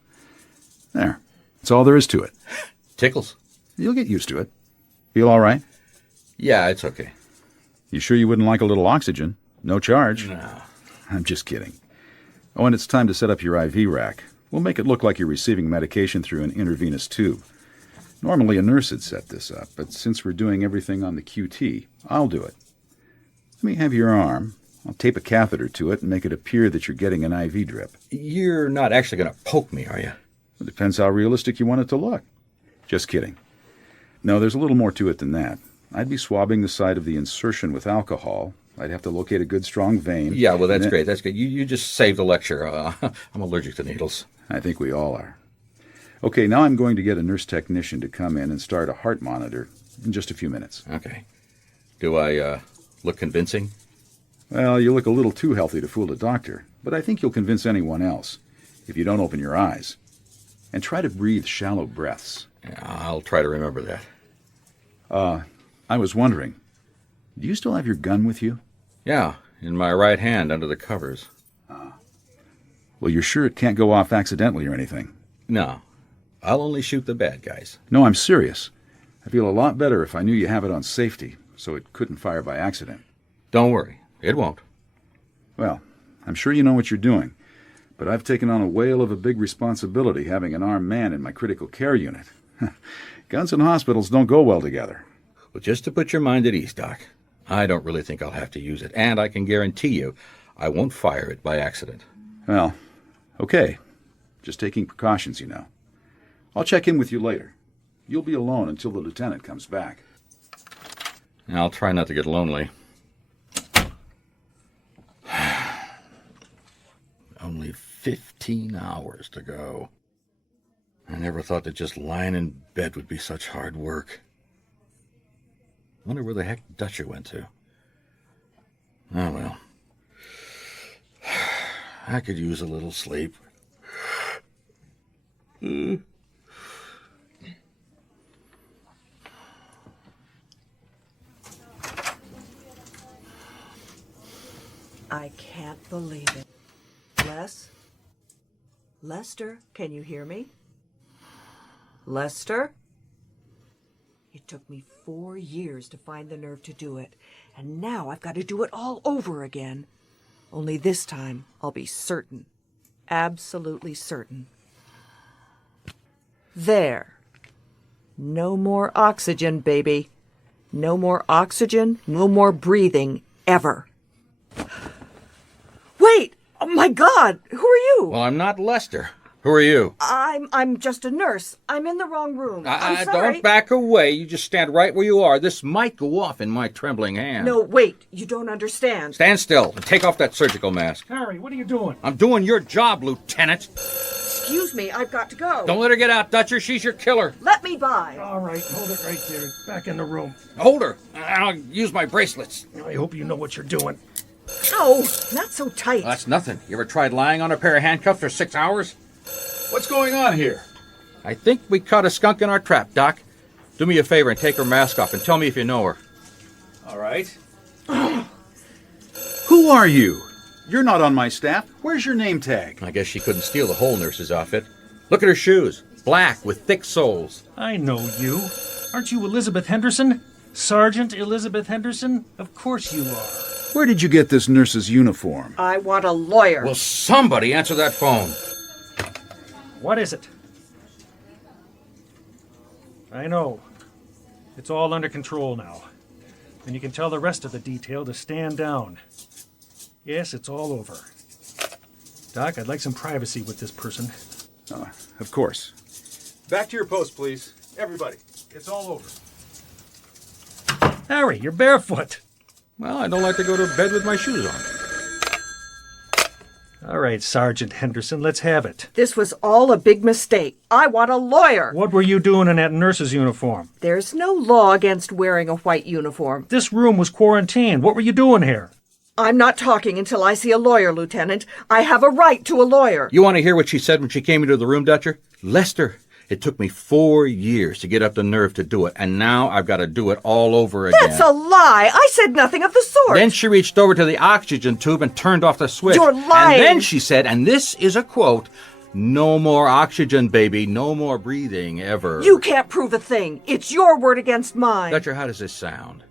There. That's all there is to it. Tickles. You'll get used to it. Feel all right? Yeah, it's okay. You sure you wouldn't like a little oxygen? No charge. No. I'm just kidding. Oh, and it's time to set up your IV rack. We'll make it look like you're receiving medication through an intravenous tube. Normally a nurse would set this up, but since we're doing everything on the QT, I'll do it. Let me have your arm. I'll tape a catheter to it and make it appear that you're getting an IV drip. You're not actually going to poke me, are you? It depends how realistic you want it to look. Just kidding. No, there's a little more to it than that. I'd be swabbing the side of the insertion with alcohol. I'd have to locate a good, strong vein. Yeah, well, that's great. That's good. You just saved the lecture. I'm allergic to needles. I think we all are. Okay, now I'm going to get a nurse technician to come in and start a heart monitor in just a few minutes. Okay. Do I look convincing? Well, you look a little too healthy to fool a doctor, but I think you'll convince anyone else if you don't open your eyes. And try to breathe shallow breaths. Yeah, I'll try to remember that. I was wondering, do you still have your gun with you? Yeah, in my right hand under the covers. Well, you're sure it can't go off accidentally or anything? No, I'll only shoot the bad guys. No, I'm serious. I feel a lot better if I knew you have it on safety, so it couldn't fire by accident. Don't worry, it won't. Well, I'm sure you know what you're doing, but I've taken on a whale of a big responsibility having an armed man in my critical care unit. Guns and hospitals don't go well together. Well, just to put your mind at ease, Doc, I don't really think I'll have to use it, and I can guarantee you I won't fire it by accident. Well, okay. Just taking precautions, you know. I'll check in with you later. You'll be alone until the lieutenant comes back. I'll try not to get lonely. Only 15 hours to go. I never thought that just lying in bed would be such hard work. Wonder where the heck Dutcher went to. Oh, well. I could use a little sleep. I can't believe it. Lester, can you hear me? Lester? It took me 4 years to find the nerve to do it, and now I've got to do it all over again. Only this time, I'll be certain. Absolutely certain. There. No more oxygen, baby. No more oxygen, no more breathing, ever. Wait! Oh my God! Who are you? Well, I'm not Lester. Who are you? I'm just a nurse. I'm in the wrong room. I'm sorry. Don't back away. You just stand right where you are. This might go off in my trembling hand. No, wait. You don't understand. Stand still and take off that surgical mask. Harry, what are you doing? I'm doing your job, Lieutenant. Excuse me, I've got to go. Don't let her get out, Dutcher. She's your killer. Let me by. All right, hold it right there. Back in the room. Hold her. I'll use my bracelets. I hope you know what you're doing. Oh, not so tight. That's nothing. You ever tried lying on a pair of handcuffs for 6 hours? What's going on here? I think we caught a skunk in our trap, Doc. Do me a favor and take her mask off and tell me if you know her. All right. Who are you? You're not on my staff. Where's your name tag? I guess she couldn't steal the whole nurse's outfit. Look at her shoes. Black with thick soles. I know you. Aren't you Elizabeth Henderson? Sergeant Elizabeth Henderson? Of course you are. Where did you get this nurse's uniform? I want a lawyer. Will somebody answer that phone? What is it? I know. It's all under control now. And you can tell the rest of the detail to stand down. Yes, it's all over. Doc, I'd like some privacy with this person. Of course. Back to your post, please. Everybody. It's all over. Harry, you're barefoot. Well, I don't like to go to bed with my shoes on. All right, Sergeant Henderson, let's have it. This was all a big mistake. I want a lawyer. What were you doing in that nurse's uniform? There's no law against wearing a white uniform. This room was quarantined. What were you doing here? I'm not talking until I see a lawyer, Lieutenant. I have a right to a lawyer. You want to hear what she said when she came into the room, Dutcher? Lester, it took me 4 years to get up the nerve to do it, and now I've got to do it all over again. That's a lie. I said nothing of the sort. Then she reached over to the oxygen tube and turned off the switch. You're lying. And then she said, and this is a quote, "No more oxygen, baby. No more breathing, ever." You can't prove a thing. It's your word against mine. Dutcher, how does this sound?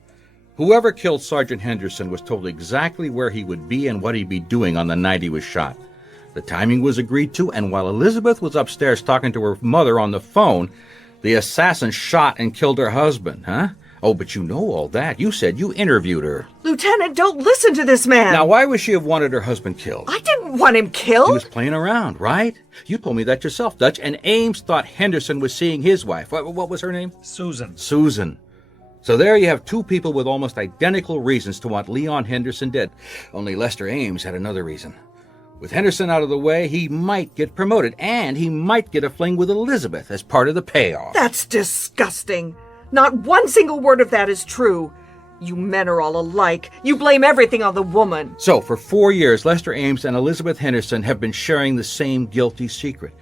Whoever killed Sergeant Henderson was told exactly where he would be and what he'd be doing on the night he was shot. The timing was agreed to, and while Elizabeth was upstairs talking to her mother on the phone, the assassin shot and killed her husband, huh? Oh, but you know all that. You said you interviewed her. Lieutenant, don't listen to this man. Now, why would she have wanted her husband killed? I didn't want him killed. He was playing around, right? You told me that yourself, Dutch, and Ames thought Henderson was seeing his wife. What was her name? Susan. Susan. So there you have two people with almost identical reasons to want Leon Henderson dead. Only Lester Ames had another reason. With Henderson out of the way, he might get promoted, and he might get a fling with Elizabeth as part of the payoff. That's disgusting. Not one single word of that is true. You men are all alike. You blame everything on the woman. So, for 4 years, Lester Ames and Elizabeth Henderson have been sharing the same guilty secret.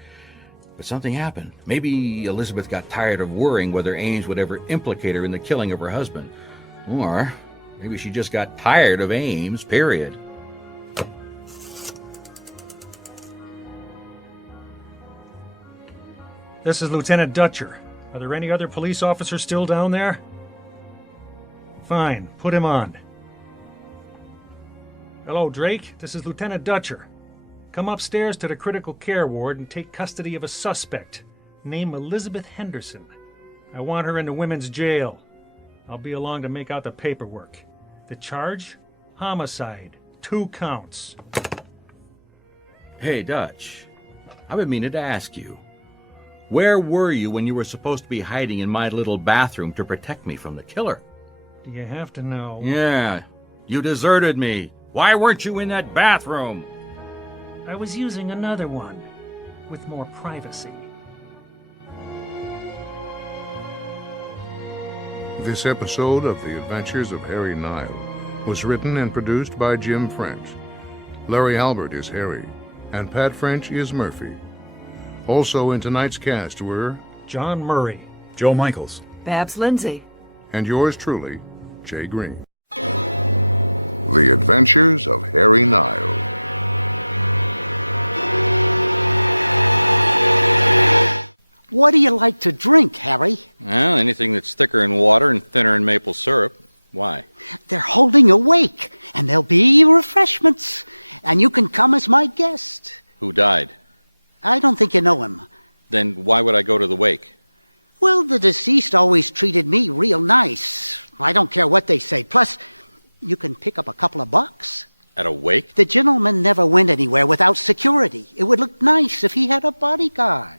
But something happened. Maybe Elizabeth got tired of worrying whether Ames would ever implicate her in the killing of her husband. Or maybe she just got tired of Ames, period. This is Lieutenant Dutcher. Are there any other police officers still down there? Fine, put him on. Hello, Drake. This is Lieutenant Dutcher. Come upstairs to the critical care ward and take custody of a suspect. Name Elizabeth Henderson. I want her in the women's jail. I'll be along to make out the paperwork. The charge? Homicide. 2 counts. Hey, Dutch. I've been meaning to ask you. Where were you when you were supposed to be hiding in my little bathroom to protect me from the killer? Do you have to know? Yeah. You deserted me. Why weren't you in that bathroom? I was using another one, with more privacy. This episode of The Adventures of Harry Nile was written and produced by Jim French. Larry Albert is Harry, and Pat French is Murphy. Also in tonight's cast were John Murray, Joe Michaels, Babs Lindsay, and yours truly, Jay Green. The Adventures of Harry Nile. What do you like to drink, Harry? Well, anything that's thicker in water and thinner in maple syrup. Why? They're holding a wake, and there'll be refreshments, and you can come as my guest. Who died? I don't think you know him. Then why would I go to the wake? Well, the deceased always treated me real nice. I don't care what they say. Plus, you can pick up a couple of bucks. At a wake? The gentleman never went anywhere without security. It would look nice if he had a bodyguard.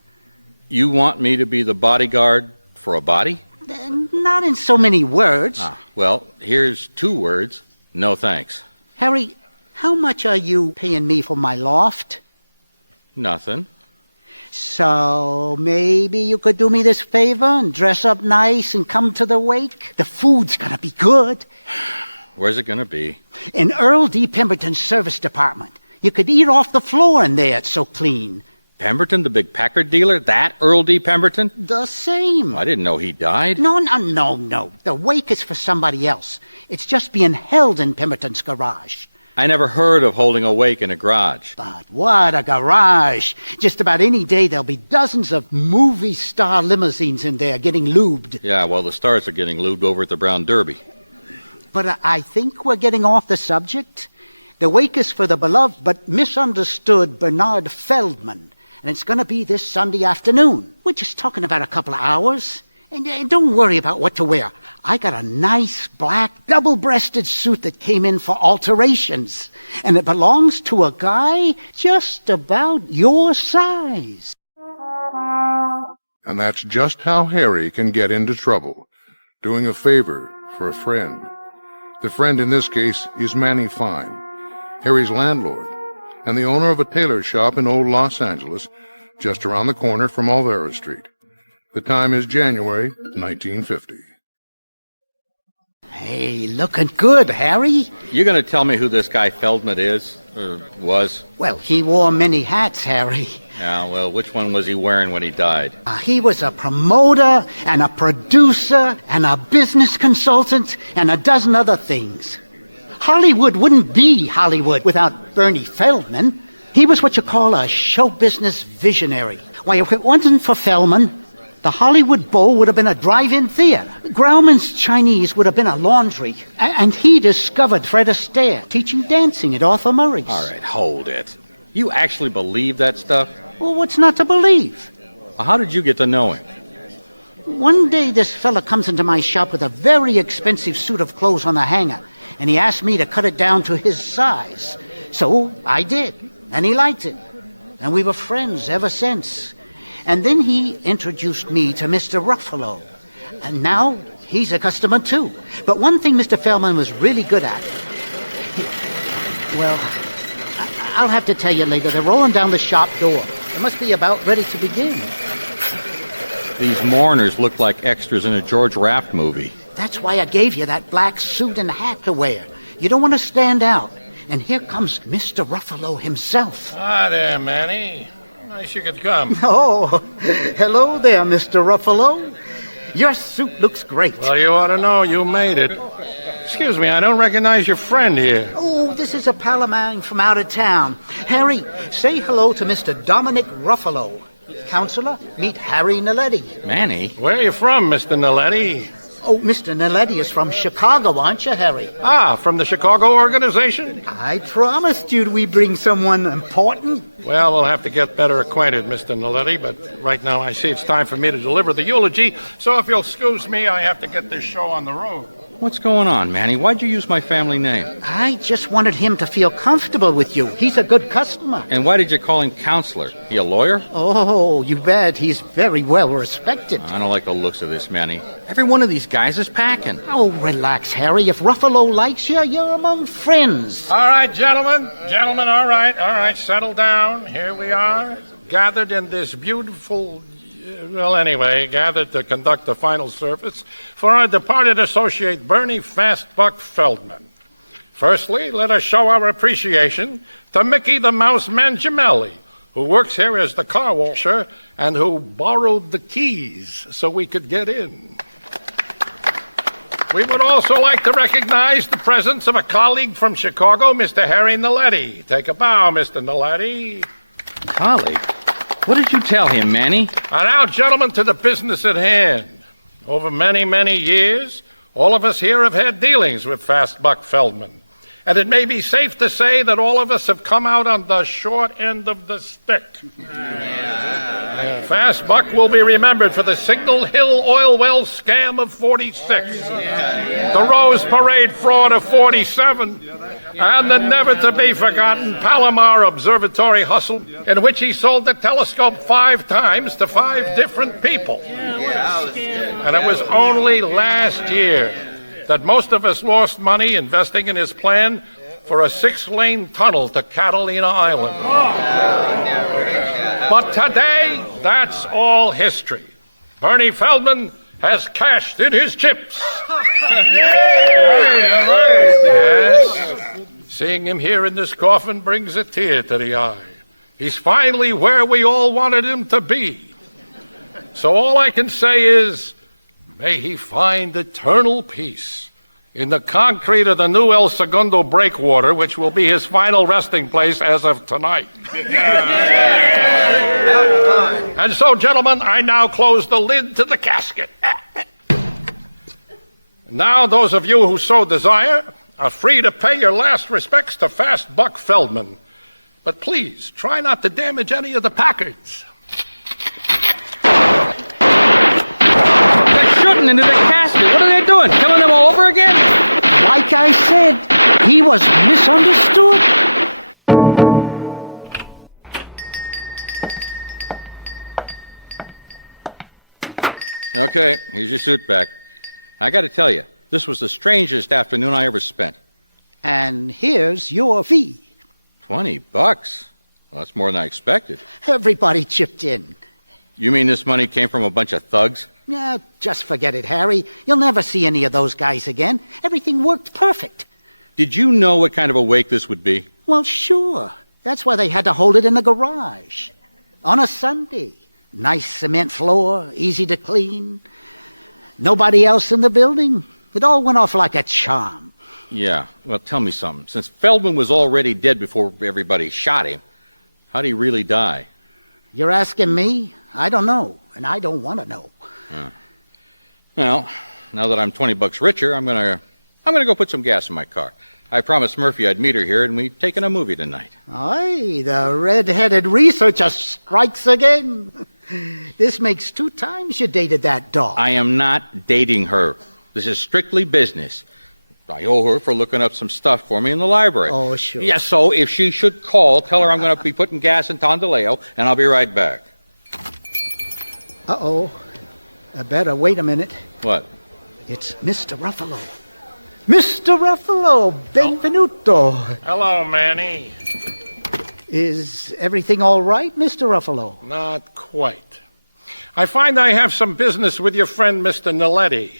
You want me to be the bodyguard for a body? Not in so many words. Well, here's 2 words. No thanks. Harry, how much are you paying me for my loft? Nothing. So maybe you could do me this favor and dress up nice and come to the wake? The food's gonna be good. Where's it gonna be? In Earl D. Pemberton's service department. You could eat off the floor in there, it's so clean. Pemberton, the big Packard dealer? That Earl D. Pemberton? The same. I didn't know he died. No. The wake is for somebody else. It's just being held in Pemberton's garage. I never heard of holding a wake in a garage. But what a garage. Just about any day there'll be dozens of movie star limousines in there getting lubed. Yeah, well, the stars are getting lubed over at the Brown Derby. But I think we're getting off the subject. The wake is for the beloved but misunderstood Bernard Feldman. And it's going to be this Sunday afternoon. We're just talking about a couple of hours. And don't worry about what to wear. I got a nice black double-breasted suit that came in for alterations. And it belongs to a guy just about your size. And that's just how Harry can get into trouble. Doing a favor for a friend. The friend in this case is Manny Fine, Harry's landlord, and the owner of a tailor shop in old Los Angeles, just around the corner from Olvera Street. The time is January 1950. Hey, looking good, Harry. You gonna tell me who this guy Feldman is, or was? Well, he wore many hats, Harry. Yeah, well, which one was he wearing when he died? He was a promoter, and a producer, and a business consultant, and a dozen other things. Hollywood wouldn't be Hollywood without Bernie Feldman. He was what you call a show business visionary. Why, if it wasn't for Feldman, The Hollywood Bowl would have been a drive-in theater. Grauman's Chinese would have been a laundry. And he discovered Fred Astaire teaching dancing at Arthur Murray's. All right, hold it. You actually believe that stuff? Well, what's not to believe? Well, how did you get to know him? One day this fella comes into my shop with a very expensive suit of clothes on the hanger, and he asked me to cut it down to his size. So I did, and he liked it. And we were friends ever since. And then he introduced me to Mr. Ruffalo. And now he's a customer too. But one thing Mr. Feldman was really good at... Well, I'll have to tell you later. They're rolling down the shop door. They must be about ready to begin. These mourners look like extras in a George Raft movie. That's why I gave you that black suit and hat to wear. You don't want to stand out. And here comes Mr. Ruffalo himself. Ah, there, Manny. Nice you could come. Oh, hello there, Mr. Ruffalo. Your suit looks great. Well, you ought to know you made it. Excuse me, I don't recognize your friend here. Oh, this is a pal of mine from out of town. Harry, say hello to Mr. Dominic Ruffalo. Counselor, meet Harry Naletti. Manny? Where are you from, Mr. Naletti? Oh, Mr. Naletti is from Chicago, aren't you, Harry? Ah, from the Chicago organization? I promised you we bring someone important. Well, we'll have to get better acquainted, Mr. Naletti, but right now I see it's time for me to deliver the eulogy, so if you'll excuse me, I have to get this show on the road. What's going on, Manny? Why'd you use my family name? I just wanted him to feel comfortable with you. He's a good customer. And why did you call him counselor? He a lawyer? Oh, you bet. He's very well respected. I don't like the looks of this, Manny. Every one of these guys is packing. Oh, relax, Harry. If Ruffalo likes you, you're among friends. All right, gentlemen. Gentlemen, all right. Settle down. Here we are, gathered in this beautiful... gathered to conduct the final service for our departed associate, Bernie Fastbuck Feldman. Firstly, let us show our appreciation to Mickey the Mouse Mangiamelli, who works here as the car washer and who borrowed the keys so we could get in. We would also like to recognize the presence of a colleague from Chicago, Mr. Harry Naletti. Take a bow, Mr. Naletti. Colleague? What did you tell him, Manny? And now, gentlemen, to the business at hand. Over many, many years, all of us here have had dealings with Fastbuck Feldman. And it may be safe to say that all of us have come out on the short end of the stick. Fastbuck will be remembered for the Signal Hill oil well scam of 46, the Rose Parade fraud of 47, and the never-to-be-forgotten Palomar Observatory hustle in which he sold the telescope 5 times to 5 different people. And it was only last year that most of us lost money investing in his plan for a 6-lane tunnel to Catalina Island. But today, that's all history. Bernie Feldman has cashed in his chips. Yes. Seeing him here in this coffin brings a tear to the eye. He's finally where we all wanted him to be. So all I can say is, may he find eternal peace in the concrete of the new El Segundo breakwater, which will be his final resting place as of tonight. And so, gentlemen, I now close the lid to the casket. Now, those of you who so desire are free to pay your last respects to Fastbuck Feldman. But please, try not to damage any of the Packards. They're shooting into the casket. What are they doing? Killing them all over again? Like I said, he was misunderstood. Okay, here's your suit back. I got to tell you, this was the strangest afternoon I ever spent. And here's your fee. $20? Well, that's more than I expected. Everybody chipped in. You mean this money came from a bunch of thugs? Yeah, just forget it, Harry. You'll never see any of those guys again. Everything worked perfect. Did you know what kind of a wake this would be? Well, sure. That's why they had to hold it in the garage. On a Sunday. Nice cement floor, easy to clean. Nobody else in the building. It all went off like a charm. Yeah, well, tell me something. Since Feldman was already dead before everybody shot him, how'd he really die? You're asking me? I don't know. and I don't want to know. Well, now that I'm $20 richer, I'm gonna go put some gas in my car. I promised Murphy I'd meet her here, and we'd taken a movie tonight. Aye, the red-headed researcher strikes again. This makes 2 times you dated that dog. I am not dating her. This is strictly business. I owe her for looking up some stuff for me in the library. Oh, sure. Yeah, so if she should call, tell her I'm going to be putting gas in Tondaleo, and I'll be right back. Uh-oh. I better wait a minute. What? It's Mr. Ruffalo. Mr. Ruffalo, benvenuto. Hello, Manny. Is everything all right, Mr. Ruffalo? Not quite. I find I have some business with your friend, Mr. Naletti.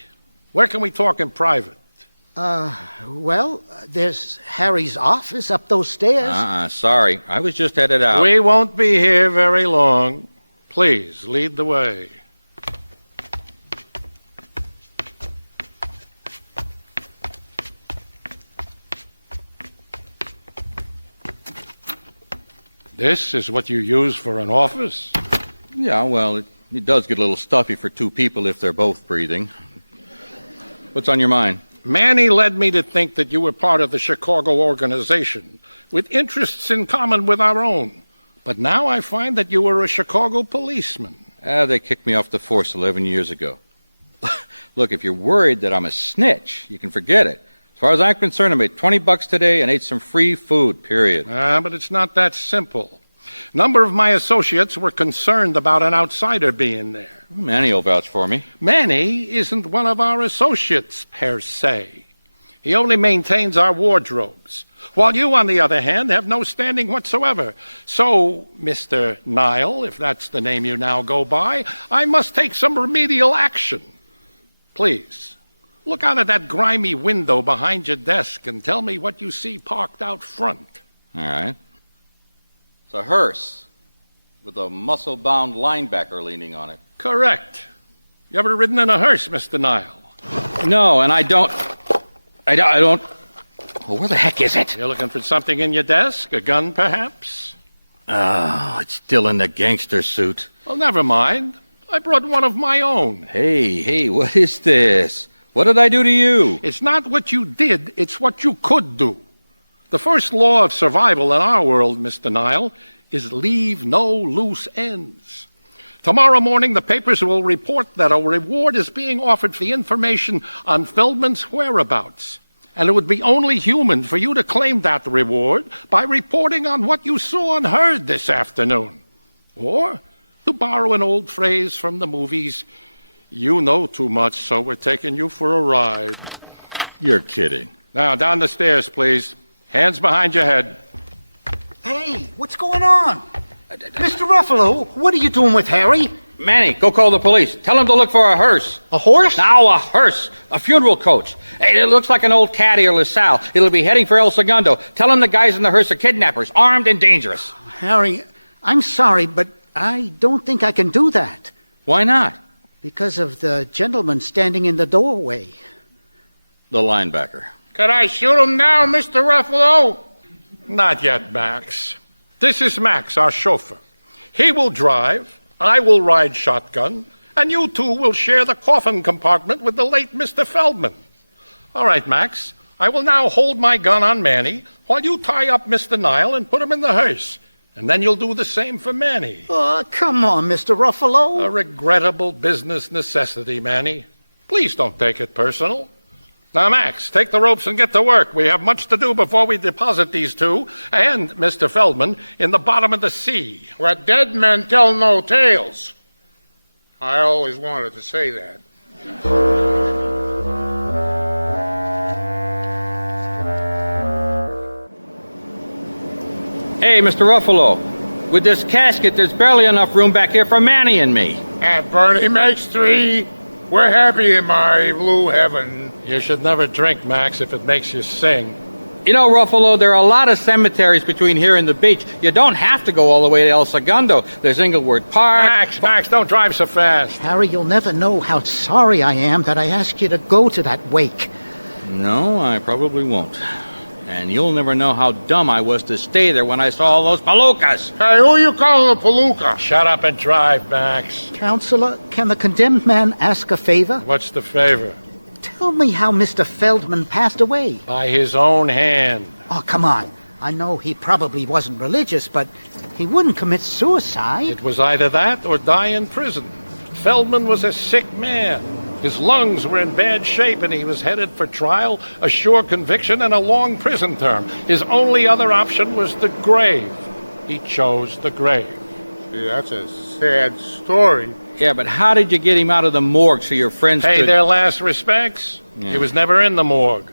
Where can we talk in private? Well, there's Harry's office up those stairs. Sorry. I was just headed out. We won't be here very long. Please, lead the way. This is what you use for an office? Yeah, well, it does get a little stuffy for 2 people if they're both breathing. What's on your mind? Manny led me to think that you were part of the Chicago organization, with interests in common with our own. But now I find that you were a Chicago policeman. They kicked me off the force 11 years ago. Look, if you're worried that I'm a snitch, you can forget it. As far as I'm concerned, I made $20 today and ate some free food, period. But it's not that simple. A number of my associates were concerned about an outsider being there. Manny will vouch for me. Manny isn't one of our associates, per se. He only maintains our wardrobes, while you, on the other hand, have no standing whatsoever. So, Mr. Nile, if that's the name you now go by, I must take some remedial action. Please, look out of that grimy window behind your desk and tell me what you see parked out front. All right. It's a hearse with a muscle-bound linebacker leaning on it. Correct. You ever ridden in a hearse, Mr. Nile? No, and I don't... Oh, where the heck is it? You're looking for something in your desk? A gun, perhaps? Oh, it's still in the gangster suit. Well, never mind. I brought one of my own. Hey, what is this? What did I do to you? It's not what you did, it's what you could do. The first law of survival in our world, Mr. Nile, is leave no loose ends. Tomorrow morning, the papers will report that a reward is being offered for the information on Feldman's whereabouts. And it would be only human for you to claim that reward by reporting on what you saw and heard this afternoon. Or, to borrow an old phrase from the movies, you know too much, so we're taking you for a ride. You're kidding. Now, down the stairs, please. Hands behind your head. Hey, what's going on? Mr. Ruffalo, what are you doing with Harry? Manny, go call the police. Tell them to look for a hearse. A horse? Now, a hearse. A funeral coach. Hey, it looks like an old caddy or LaSalle. It'll be heading for El Segundo. Tell them the guys in the hearse are kidnappers, armed and dangerous. Harry, I'm sorry, but I don't think I can do that. Why not? Because of the gentleman standing in the doorway. The linebacker. Could I shoot him now, Mr. Ruffalo? Not yet, Max. This is Max, our chauffeur. He will drive, I will ride shotgun, and you two will share the coffin compartment with the late Mr. Feldman. All right, Max, I will now hold my gun on Manny while you tie up Mr. Nile and put him in the hearse. And then you'll do the same for Manny. Oh, come on, Mr. Ruffalo. A regrettable business necessity, Manny. Please don't take it personal. Now, Max, take the ropes and get to work. We have much to do before we deposit these two and Mr. Feldman in the bottom of the sea. Where dead men tell no tales. I always wanted to say that. Hey, Mr. Ruffalo, with this casket, there's barely enough room back here for Manny and me. And Bernie makes 3. We're happy in my blue heaven. You should never drink, Max, if it makes you sing. You know, Ruffalo, there are a lot of cemeteries between here and the beach. You don't have to go all the way to El Segundo. There's Inglewood Park. Max, don't drive so fast. Harry, you'll never know how sorry I am that I asked you to go to that wake. No, I probably won't. And you'll never know how dumb I was to stay there when I saw all those palookas. Hey, who you calling a palooka? Shut up and drive, Max. Counselor, can the condemned man ask a favor? What's the favor? Tell me how Mr. Feldman passed away. By his own hand. Oh, come on. I know he probably wasn't religious, but he wouldn't commit suicide. It was either that or die in prison. Feldman was a sick man. His lungs were in bad shape and he was headed for trial, a sure conviction, and a long prison term. His only other option was the grave. He chose the grave. Yeah, that's a sad story. Yeah, but how did you get him out of the morgue so your friends Pay could... their last respects? Yeah. He was never in the morgue.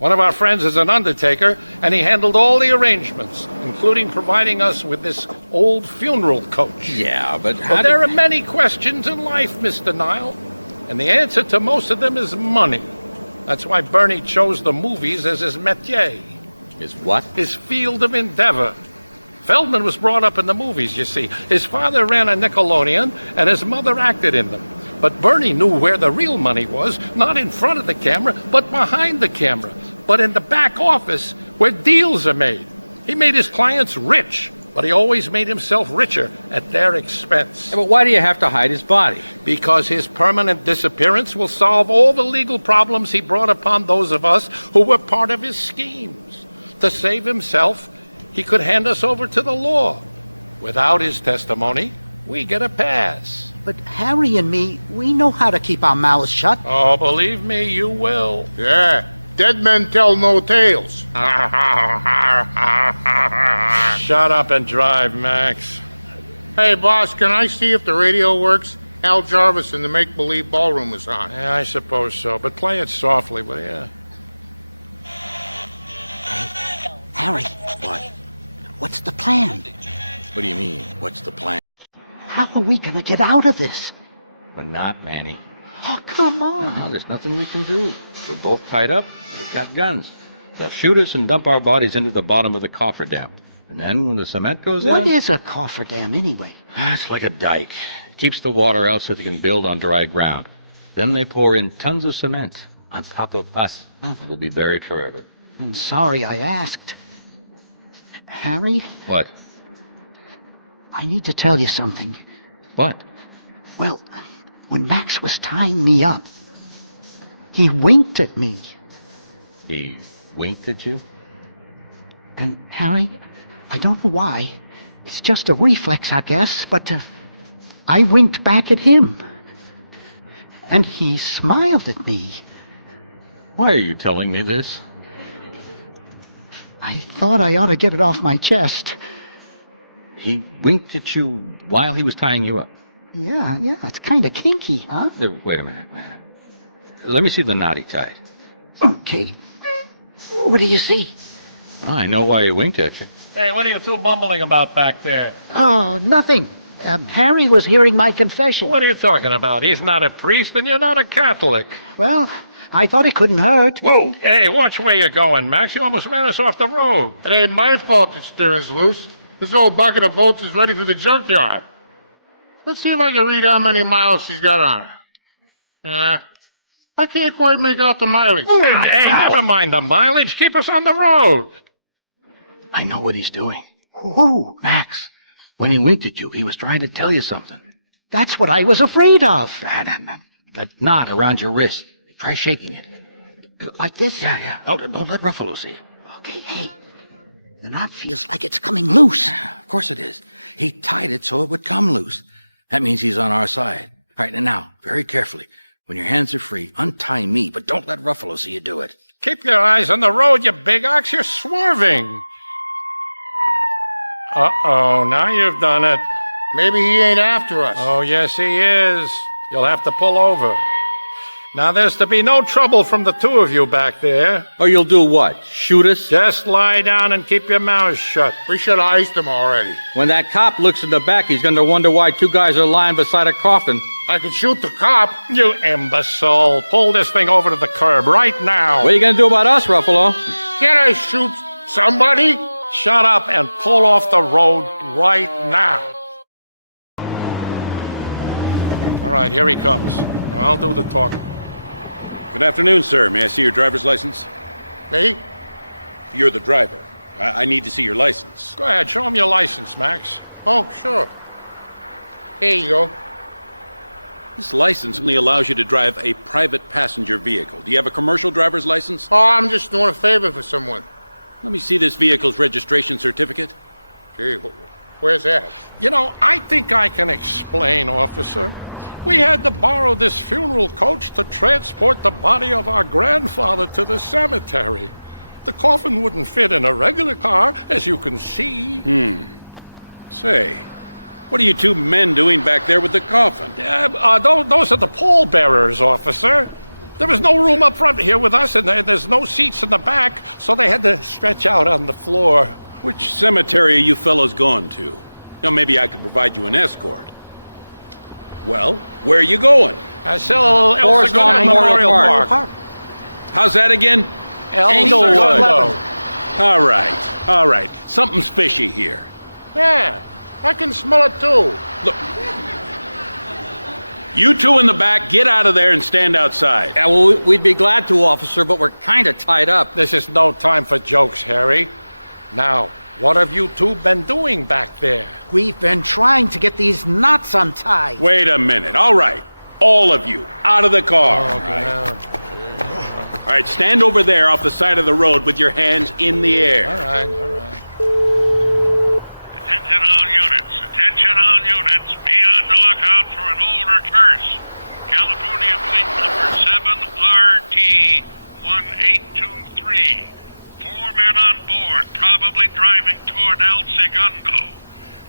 One of our friends is an undertaker, and he handled all the arrangements, including providing us with this old funeral coach. Yeah, but But there are many questions in life, Mr. Nile, and the answer to most of them is money. That's why Bernie chose the movies as his métier. His what? His field of endeavor. Feldman was brought up in the movies, you see. His father ran a Nickelodeon, and his mother acted in them. But Bernie knew where the real money was, not in front of the camera, but behind the camera, but in the back office where deals are made. He made his clients rich, but he always made himself richer at their expense. Yeah, but why do you have to hide his body? Because his permanent disappearance will solve all the legal problems he brought upon those of us who were part of his schemes. To save himself, he could hand us over to the law. Without his testimony, we get a pass. But Harry and me, we know how to keep our mouths shut. Oh, believe me, you will. Yeah, dead men tell no tales. Shut up and drive, Max. Hey, boss, can I see if the radio works? Al Jarvis in the make-believe ballroom is on. Yeah, I suppose so, but play it softly, will you? Harry. What? What's the plan? What do you mean? What's the plan? How are we gonna get out of this? We're not, Manny. Oh, come on. No, there's nothing we can do. We're both tied up. We've got guns. They'll shoot us and dump our bodies into the bottom of the cofferdam. And then when the cement goes in... What is a cofferdam, anyway? It's like a dike. It keeps the water out so they can build on dry ground. Then they pour in tons of cement on top of us. We'll be buried forever. I'm sorry I asked. Harry? What? I need to tell you something. What? Well, when Max was tying me up, he winked at me. He winked at you? And, Harry, I don't know why. It's just a reflex, I guess, but I winked back at him. And he smiled at me. Why are you telling me this? I thought I ought to get it off my chest. He winked at you while he was tying you up? Yeah, it's kind of kinky, huh? Wait a minute, man. Let me see the knot he tied. Okay. What do you see? Oh, I know why he winked at you. Hey, what are you two bumbling about back there? Oh, nothing. Harry was hearing my confession. What are you talking about? He's not a priest and you're not a Catholic. Well, I thought it couldn't hurt. Whoa! Hey, watch where you're going, Max. You almost ran us off the road. It ain't my fault the steering's loose. This old bucket of bolts is ready for the junkyard. Let's see if I can read how many miles she's got on her. I can't quite make out the mileage. Hey, never mind the mileage. Keep us on the road. I know what he's doing. Who? Max. When he winked at you, he was trying to tell you something. That's what I was afraid of. That knot around your wrist. Try shaking it. Like this? Yeah. Oh, don't let Ruffalo see it. Okay, hey. The knot feels like it's coming loose. Of course it is. He tied it so it would come loose. That means he's on our side. All right, and now, very carefully, when your hands are free, untie me, but don't let Ruffalo see you do it. Keep your eyes on the road, you big ox. You're swerving. Uh-oh, now you've done it. Maybe he ain't after us. Oh, yes, he is. You'll have to pull over. Now, there's to be no trouble from the two of you back there. Or you'll do what? Shoot us? Just lie down and keep your mouth shut. We should have iced him already. When that cop looks in the back, he's going to wonder why two guys are lying beside a coffin. I could shoot the cop. You imbecile. Pull this thing over to the curb right now. What are you going to do about us, Ruffalo? Can't I shoot somebody? Shut up and pull off the road right now. All right, here he comes. Now, I'll do the talking. Good afternoon, sir. May I see your driver's license? Me? You're the driver. I need to see your license. Go ahead, show him your license, Max. Oh, sure. Here you go. This license only allows you to drive a private passenger vehicle. Do you have a commercial driver's license? Oh, I'm just doing a favor for someone. Let me see this vehicle's registration certificate. Gee, where's that? You know, I think I can explain, officer. We had to borrow this funeral coach to transport the body of our grandfather to the cemetery. The coffin wouldn't fit in a regular car, as you can see. Say, what are you two men doing back there with the coffin? Those are the pallbearers, officer. There was no room up front here with us, and there's no seats in the back, so they had to stretch out on the floor. Which cemetery are you fellows going to? Now, maybe I could provide you an escort. Well, where are you going? Forest Lawn Memorial Park. How's that again? Englewood. All right. Something's fishy here. Yeah, I can smell it too. Look. You two in the back, get out of there and stand outside. Yeah, well, we'd be glad to, officer, but we're kind of tied up. This is no time for jokes, Harry. Now, what have you two been doing back there? We've been trying to get these knots untied. Wait a minute. All right. All of you, out of the car. All right, stand over there off the side of the road with your hands in the air. All right. Attention all units. Be on the lookout for an older curse. California plate number 7RT1823. 4 men on board, probably driving toward El Segundo.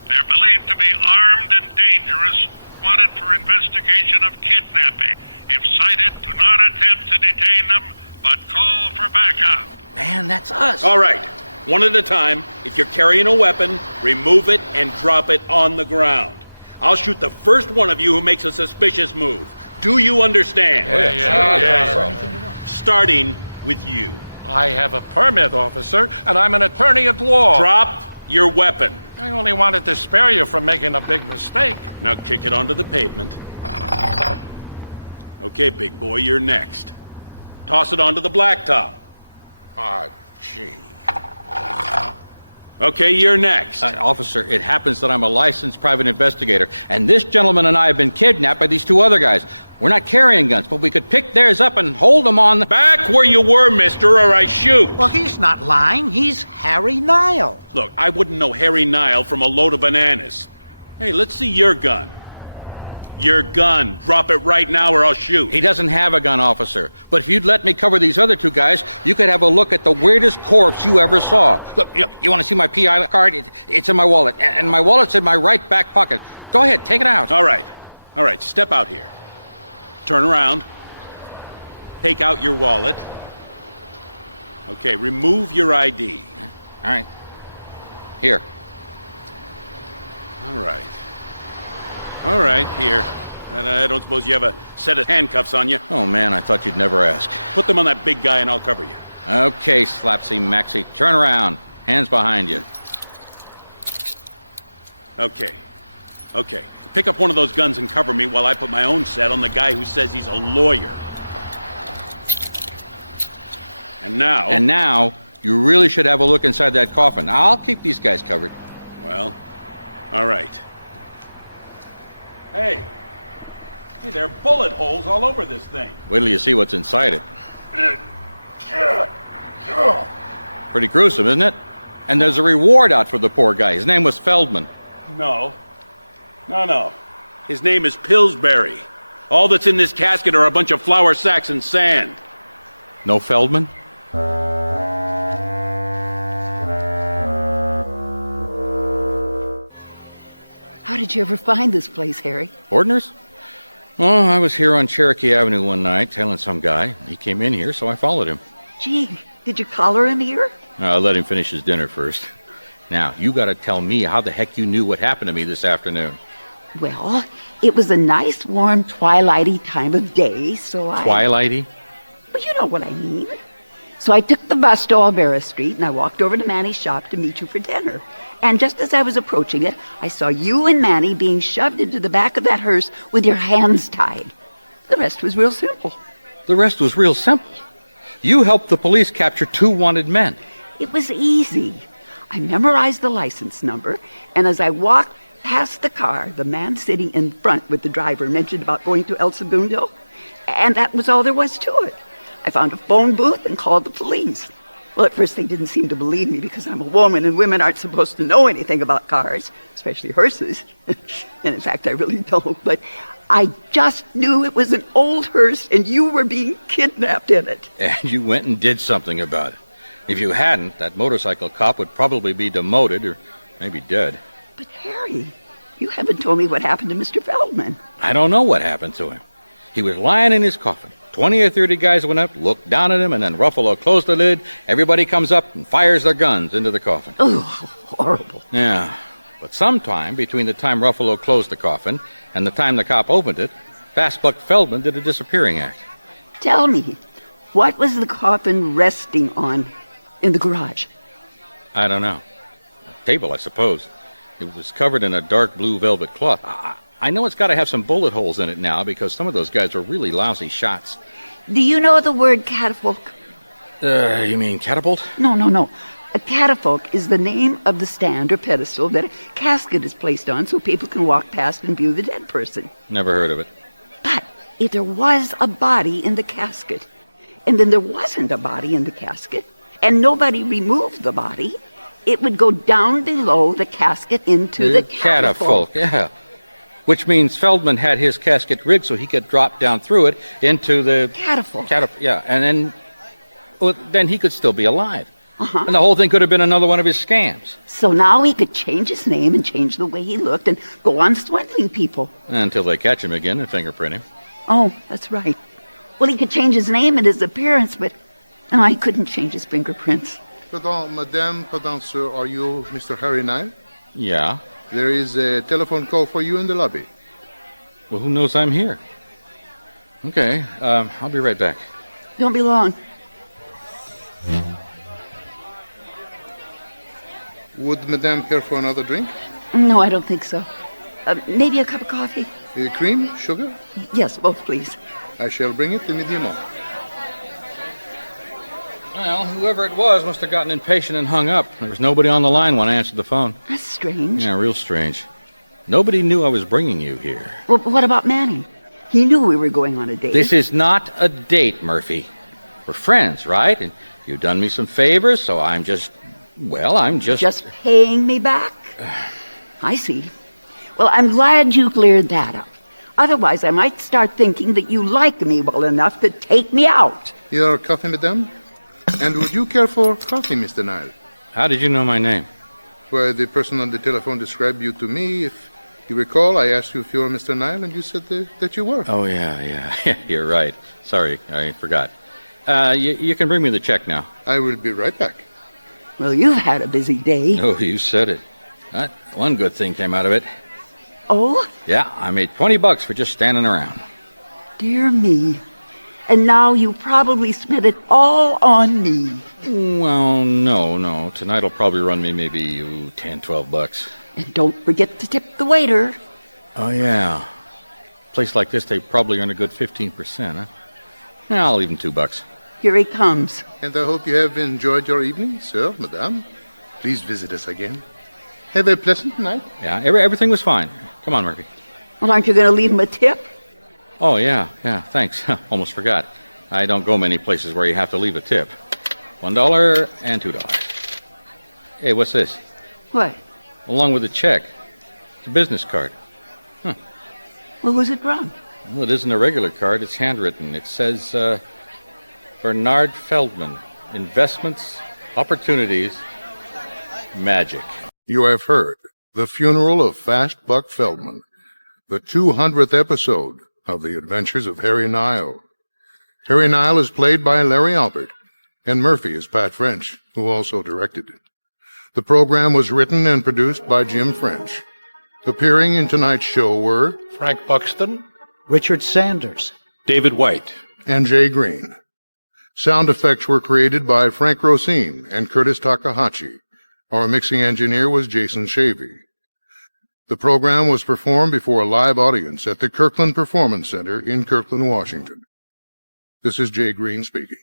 They're believed to be armed and dangerous, wanted for investigation of kidnapping. If sighted, do not attempt to detain them, but call for backup. Man, that's us. All right, one at a time. If you're carrying a weapon, remove it and drop it on the ground. I'll shoot the first one of you who makes a suspicious move. Do you understand? Yeah. Starting with you. I have a permit, officer, and I'm an attorney at law. Drop your weapon. I only wanted to spare you from making a big mistake. Now kick it onto the pavement. Okay, big boy, you're next. Toss it onto the blacktop. Ah, gee. Okay, you're next. Officer, it happens that I'm a licensed private investigator, and this gentleman and I have been kidnapped by these two other guys. We're not carrying guns, but we could pick theirs up and hold them on the... Back where you were, mister, or I shoot. Well, he's not lying. He's Harry Nile. Look, I wouldn't know Harry Nile from a load of bananas. Hey, let's see your gun. Your gun. Drop it right now or I'll shoot. He doesn't have a gun, officer. But if you'd let me cover these other two guys, you could have a look at the weirdest corpse you ever saw. Look, you want to see my PI card? It's in my wallet. And my wallet's in my right back pocket. Go ahead, take it out. All right. Step out here. Turn around. Take out your wallet. Okay, remove your ID. All right. Here. All right, here. I don't suppose you have a set of handcuffs on you. Oh, man, I thought you'd never ask. Put them on that big guy and I'll cover you. Okay, Slapsy Maxie. Turn around. Hands behind you. Okay. Pick up one of those guns and cover me while I put my own set on the guy who says he's a lawyer. And now, you really should have a look inside that coffin. I'll keep these guys covered. Well, all right. Hey, there are bullet holes all over this thing. Wait till you see what's inside it. Pretty gruesome, isn't it? And there's a reward out for the poor guy. His name was Feldman. No. His name is Pillsbury. All that's in this casket are a bunch of flour sacks and sand. No Feldman? How did you ever find this place, Harry? Ordners? Well, I was here on Cherokee Avenue one night telling some guy. He came in here, so I followed him. Gee, did you collar him here? I let him finish his dinner first. Now, you gotta tell me how the heck you knew what happened to me this afternoon. Well, it was a nice, warm, twilighty time of day, so Twilighty? Well, you know what I mean. So I took the bus to Alvera Street, and I walked over to Manny's shop to meet you for dinner. And just as I was approaching it, I saw you and Manny being shoved into the back of that hearse with your hands tied. The rest was real simple. The rest was real simple. You helped the police capture two wanted men. It was easy. I memorized the license number, and as I walked past the car, the man sitting in front with the driver mentioned about going to El Segundo, and that was all there was to it. I found a phone booth and called the police. Well, at first they didn't seem to believe me because I'm a woman and women aren't supposed to know anything about cars, especially hearses. And in fact, I really don't. But I just knew it was an old hearse and you were being kidnapped in it. And you went and did something about it. If you hadn't, that motorcycle cop would probably be demoted or maybe dead. But Harry, you haven't told me what happened to Mr. Feldman. I don't know what happened to him. He was lying in his coffin. 20 or 30 guys went up, looked down at him, and then Ruffalo closed the lid. Everybody comes up and fires their guns into the coffin. Oh, horrible. Yeah, but sometime between the time Ruffalo closed the coffin and the time the cop opened it, Fastbuck Feldman did a disappearing act. Tell me, what was the coffin resting on in the garage? I don't know. A table, I suppose. It was covered in a dark blue velvet cloth. I know it's got to have some bullet holes in it now because some of those guys were really lousy shots. Do you know the word catafalque? You mean catapult? No. A catafalque is the name of the stand or pedestal that a casket is placed on so people can walk past and view the dead person. Never heard of it. But if there was a body in the casket, and then there wasn't a body in the casket, and nobody removed the body, it would go down below the casket into the catafalque. Yeah. Which means Feldman had his casket rigged so he could drop down through it into the catafalque. Yeah, and then he could still be alive. Uh-huh. And the whole thing could have been another one of his scams. So now he could change his name and change the way he looked and go on swindling people. Until they catch him again and fingerprint him. Oh, that's right. Well, he could change his name and his appearance, but no, he couldn't change his fingerprints. Pardon, Madame, pardon, sir, are you Mr. Harry Nile? Yeah. There is a telephone call for you in the lobby. Well, who knows I'm here? Okay, I'll be right back. Don't be long. Would Madame care for another drink? No, I don't think so. Maybe a cup of coffee? Cream? Sugar? Yes, both, please. I shall bring it immediately. Well, whoever it was must have gotten impatient and hung up. There was nobody on the line when I answered the phone. That's strange. Yeah, real strange. Nobody knew I was bringing you here. Well, what about Manning? He knew we were going on a date. This is not a date, Murphy. We're friends, right? And you've done me some favors, so I'm just... Just paying me back? I see. Well, I'm glad you cleared that up. Otherwise, I might start thinking that you like me well enough to take me out. Your coffee, Madame? And would you care for coffee, Mr. Nile? How did you know my name? Well, the person on the telephone described you to me. If you recall, I asked you if you were Mr. Nile, and you said that you were. Oh, yeah. You're right. Sorry, I forgot. You can bring me the check now. I will be right back. Well, you've had a busy day. Oh, you said it. One good thing came out of it. Oh? Yeah, I made $20 for just standing around. Dear me. And now you probably spent it all on me. Well, no. Tonight will probably run me maybe $10, $12. And don't forget to tip the waiter. Oh, yeah. Place like this, they probably earn a good 15%, huh? Yeah, I'll leave him $2. Here he comes. And I hope you have enjoyed your evening, sir, madame. Please visit us again. Have a pleasant night. Yeah, everything was fine. Come on, Murphy. Well, aren't you going to leave him a tip? Oh, yeah, thanks. Almost forgot. I don't go many places where you have to leave a tip. $1 and $2. Hey, what's this? What? Along with the check. It's a business card. Huh. Well, who's it from? Well, it isn't a regular card. It's handwritten. It says, Bernard Feldman. Investments, opportunities, magic. You have heard The Funeral of Fast Buck Feldman, the 200th episode of The Adventures of Harry Nile. Harry Nile is played by Larry Albert, and Murphy is Pat French, who also directed it. The program was written and produced by Jim French. Appearing in tonight's show were Frank Buxton, Richard Sanders, David White, and Jay Green. Sound effects were created by Frank Rosine and Curtis Takahashi. Our mixing engineer was Jason Shavy. The program was performed before a live audience at the Kirkland Performance Center in Kirkland, Washington. This is Jay Green speaking.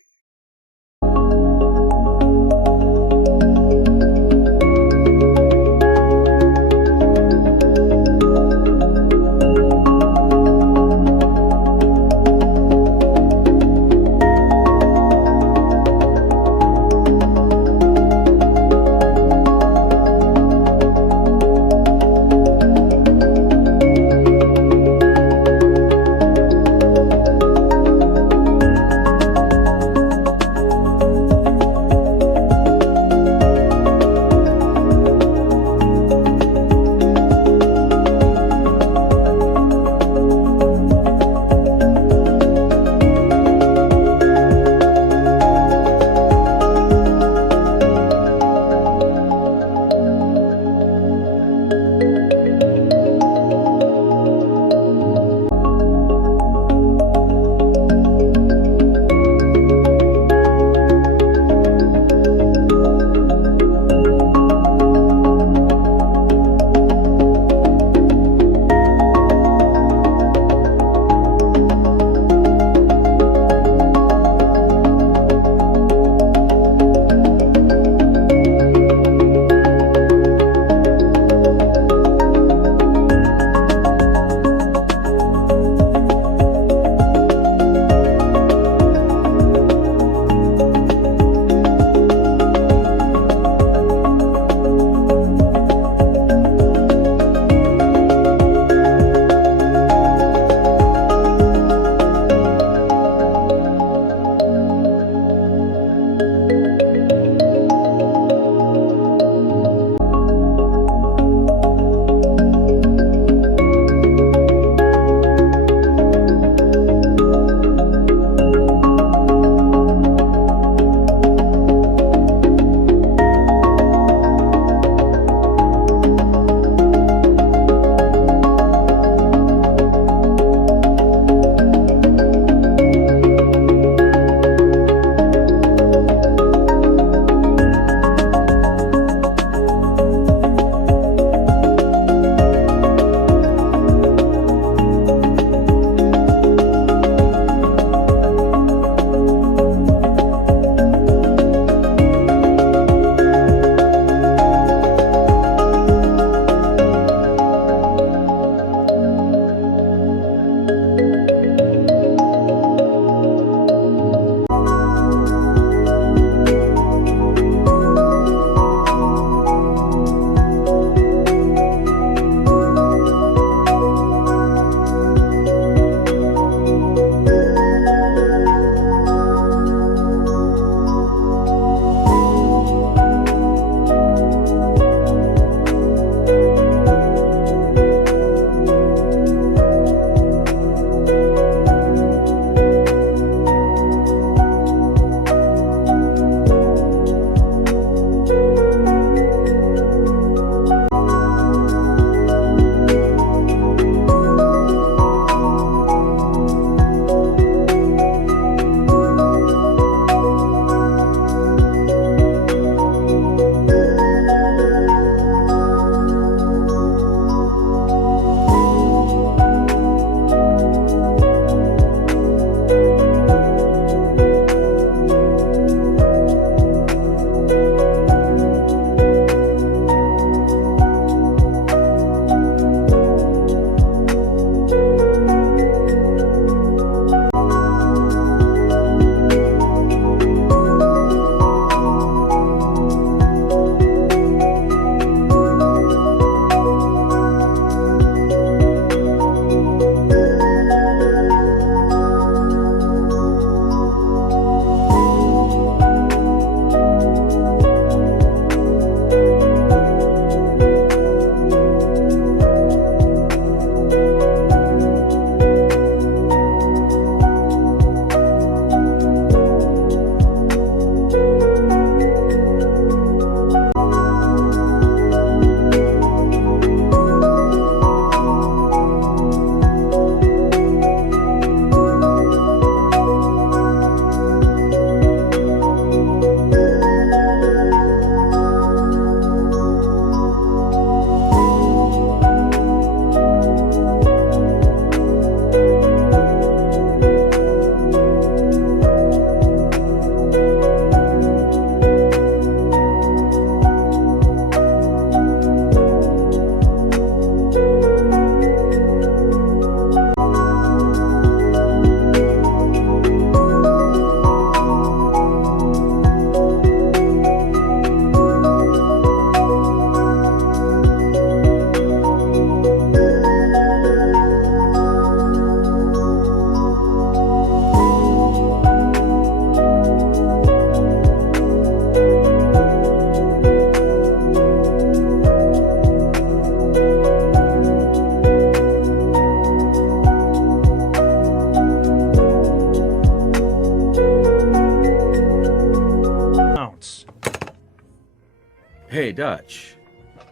Dutch,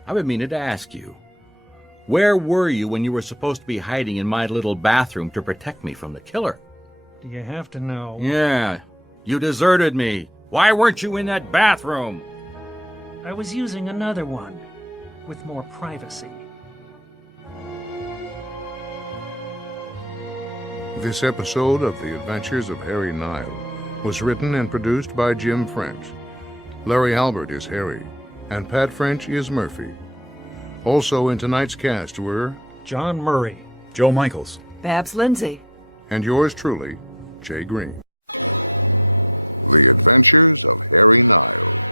I've been meaning to ask you, where were you when you were supposed to be hiding in my little bathroom to protect me from the killer? Do you have to know? Yeah, you deserted me. Why weren't you in that bathroom? I was using another one with more privacy. This episode of The Adventures of Harry Nile was written and produced by Jim French. Larry Albert is Harry, and Pat French is Murphy. Also in tonight's cast were John Murray, Joe Michaels, Babs Lindsay, and yours truly, Jay Green. The Adventures of Harry Nile.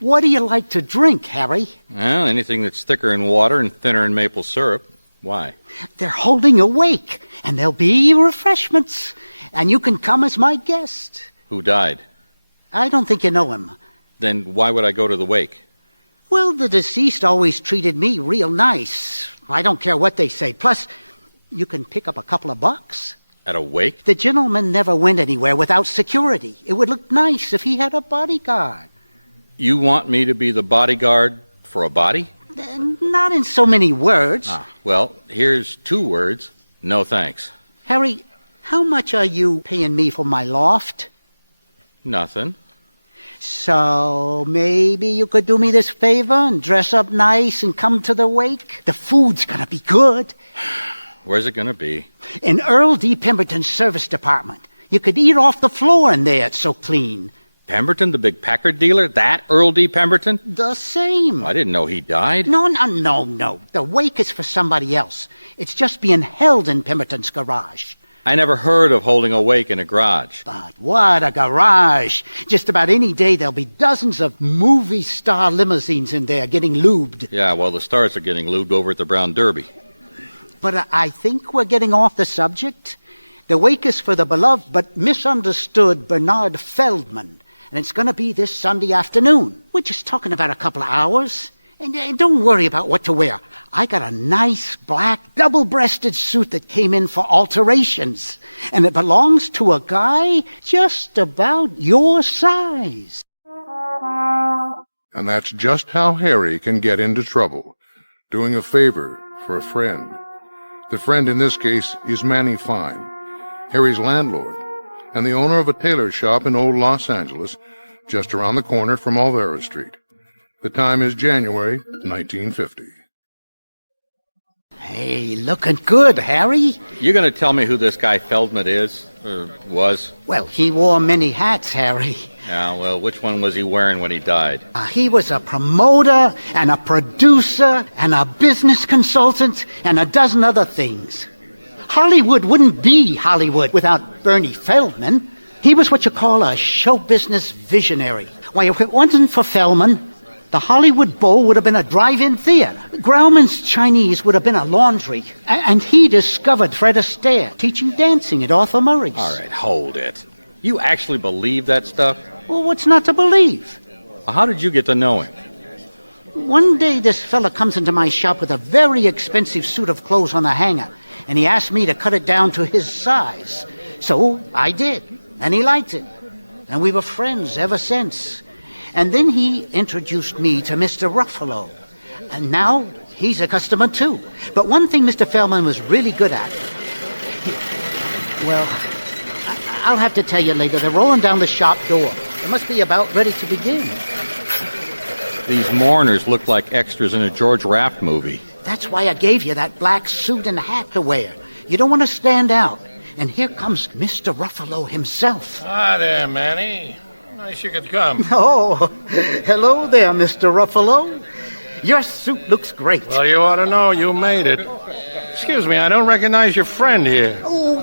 What do you like to drink, Harry? Well, anything that's thicker in water and thinner in maple syrup. Why? They're holding a wake, and there'll be refreshments, and you can come as my guest. Who died? I don't think you know him. Then why would I go to the wake? Well, the deceased always treated me real nice. I don't care what they say. Plus, you can pick up a couple of bucks. At a wake? The gentleman never went anywhere without security. It would look nice if he had a bodyguard. You want me to be the bodyguard for a body? Not in so many words. Well, here's 2 words. No thanks. Harry, how much are you paying me for my loft? Nothing. So maybe you could do me this favor and dress up nice and come to the wake? The food's gonna be good. Where's it gonna be? In Earl D. Pemberton's service department. You could eat off the floor in there, it's so clean. Pemberton, the big Packard dealer? That Earl D. Pemberton? The same. I didn't know he died. No. The wake is for somebody else. It's just being held in Pemberton's garage. I never heard of holding a wake in a garage. But what a garage. Just about any day there'll be dozens of movie star limousines in there getting lubed. Yeah, well, the stars are getting lubed over at the Brown Derby. But I think we're getting off the subject. The wake is for the beloved but misunderstood Bernard Feldman. And it's going to be this Sunday afternoon. We're just talking about a couple of hours. And don't worry about what to wear. I got a nice black double-breasted suit that came in for alterations. And it belongs to a guy just about your size. And that's just how Harry can get into trouble, doing a favor for a friend. The friend in this case is Manny Fine, Harry's landlord, and the owner of a tailor shop in Old Los Angeles, just around the corner from Olvera Street. The time is January 1950. Hey, looking good, Harry. You gonna tell me who this guy Feldman is? Or was? Well, he wore many hats, Harry. Yeah, well, which one was he wearing when he died? He was a promoter and a producer and a business consultant and a dozen other things. Hollywood wouldn't be Hollywood without Bernie Feldman. He was what you call a show business visionary. Why, if it wasn't for Feldman, the Hollywood Bowl would have been a drive-in theater. Grauman's Chinese would have been a laundry. And he discovered Fred Astaire teaching dancing at Arthur Murray's. All right, hold it. You actually believe that stuff? Well, what's not to believe? How did you get to know him? One day this fella comes into my shop with a very expensive suit of clothes on a hanger. And he asked me to cut it down to his size. So I did, and he liked it. And we were friends ever since. And then he introduced me to Mr. Ruffalo. And now he's a customer too. But one thing Mr. Feldman was really good at... Well, I'll have to tell you later. They're rolling down the shop door. They must be about ready to begin. These mourners look like extras in a George Raft movie. That's why I gave you that black suit and hat to wear. You don't want to stand out. And here comes Mr. Ruffalo himself. Hi there, Manny. Nice you could come. Oh, hello there, Mr. Ruffalo. Your suit looks great. Well, you ought to know you made it. Excuse me, I don't recognize your friend here. Oh,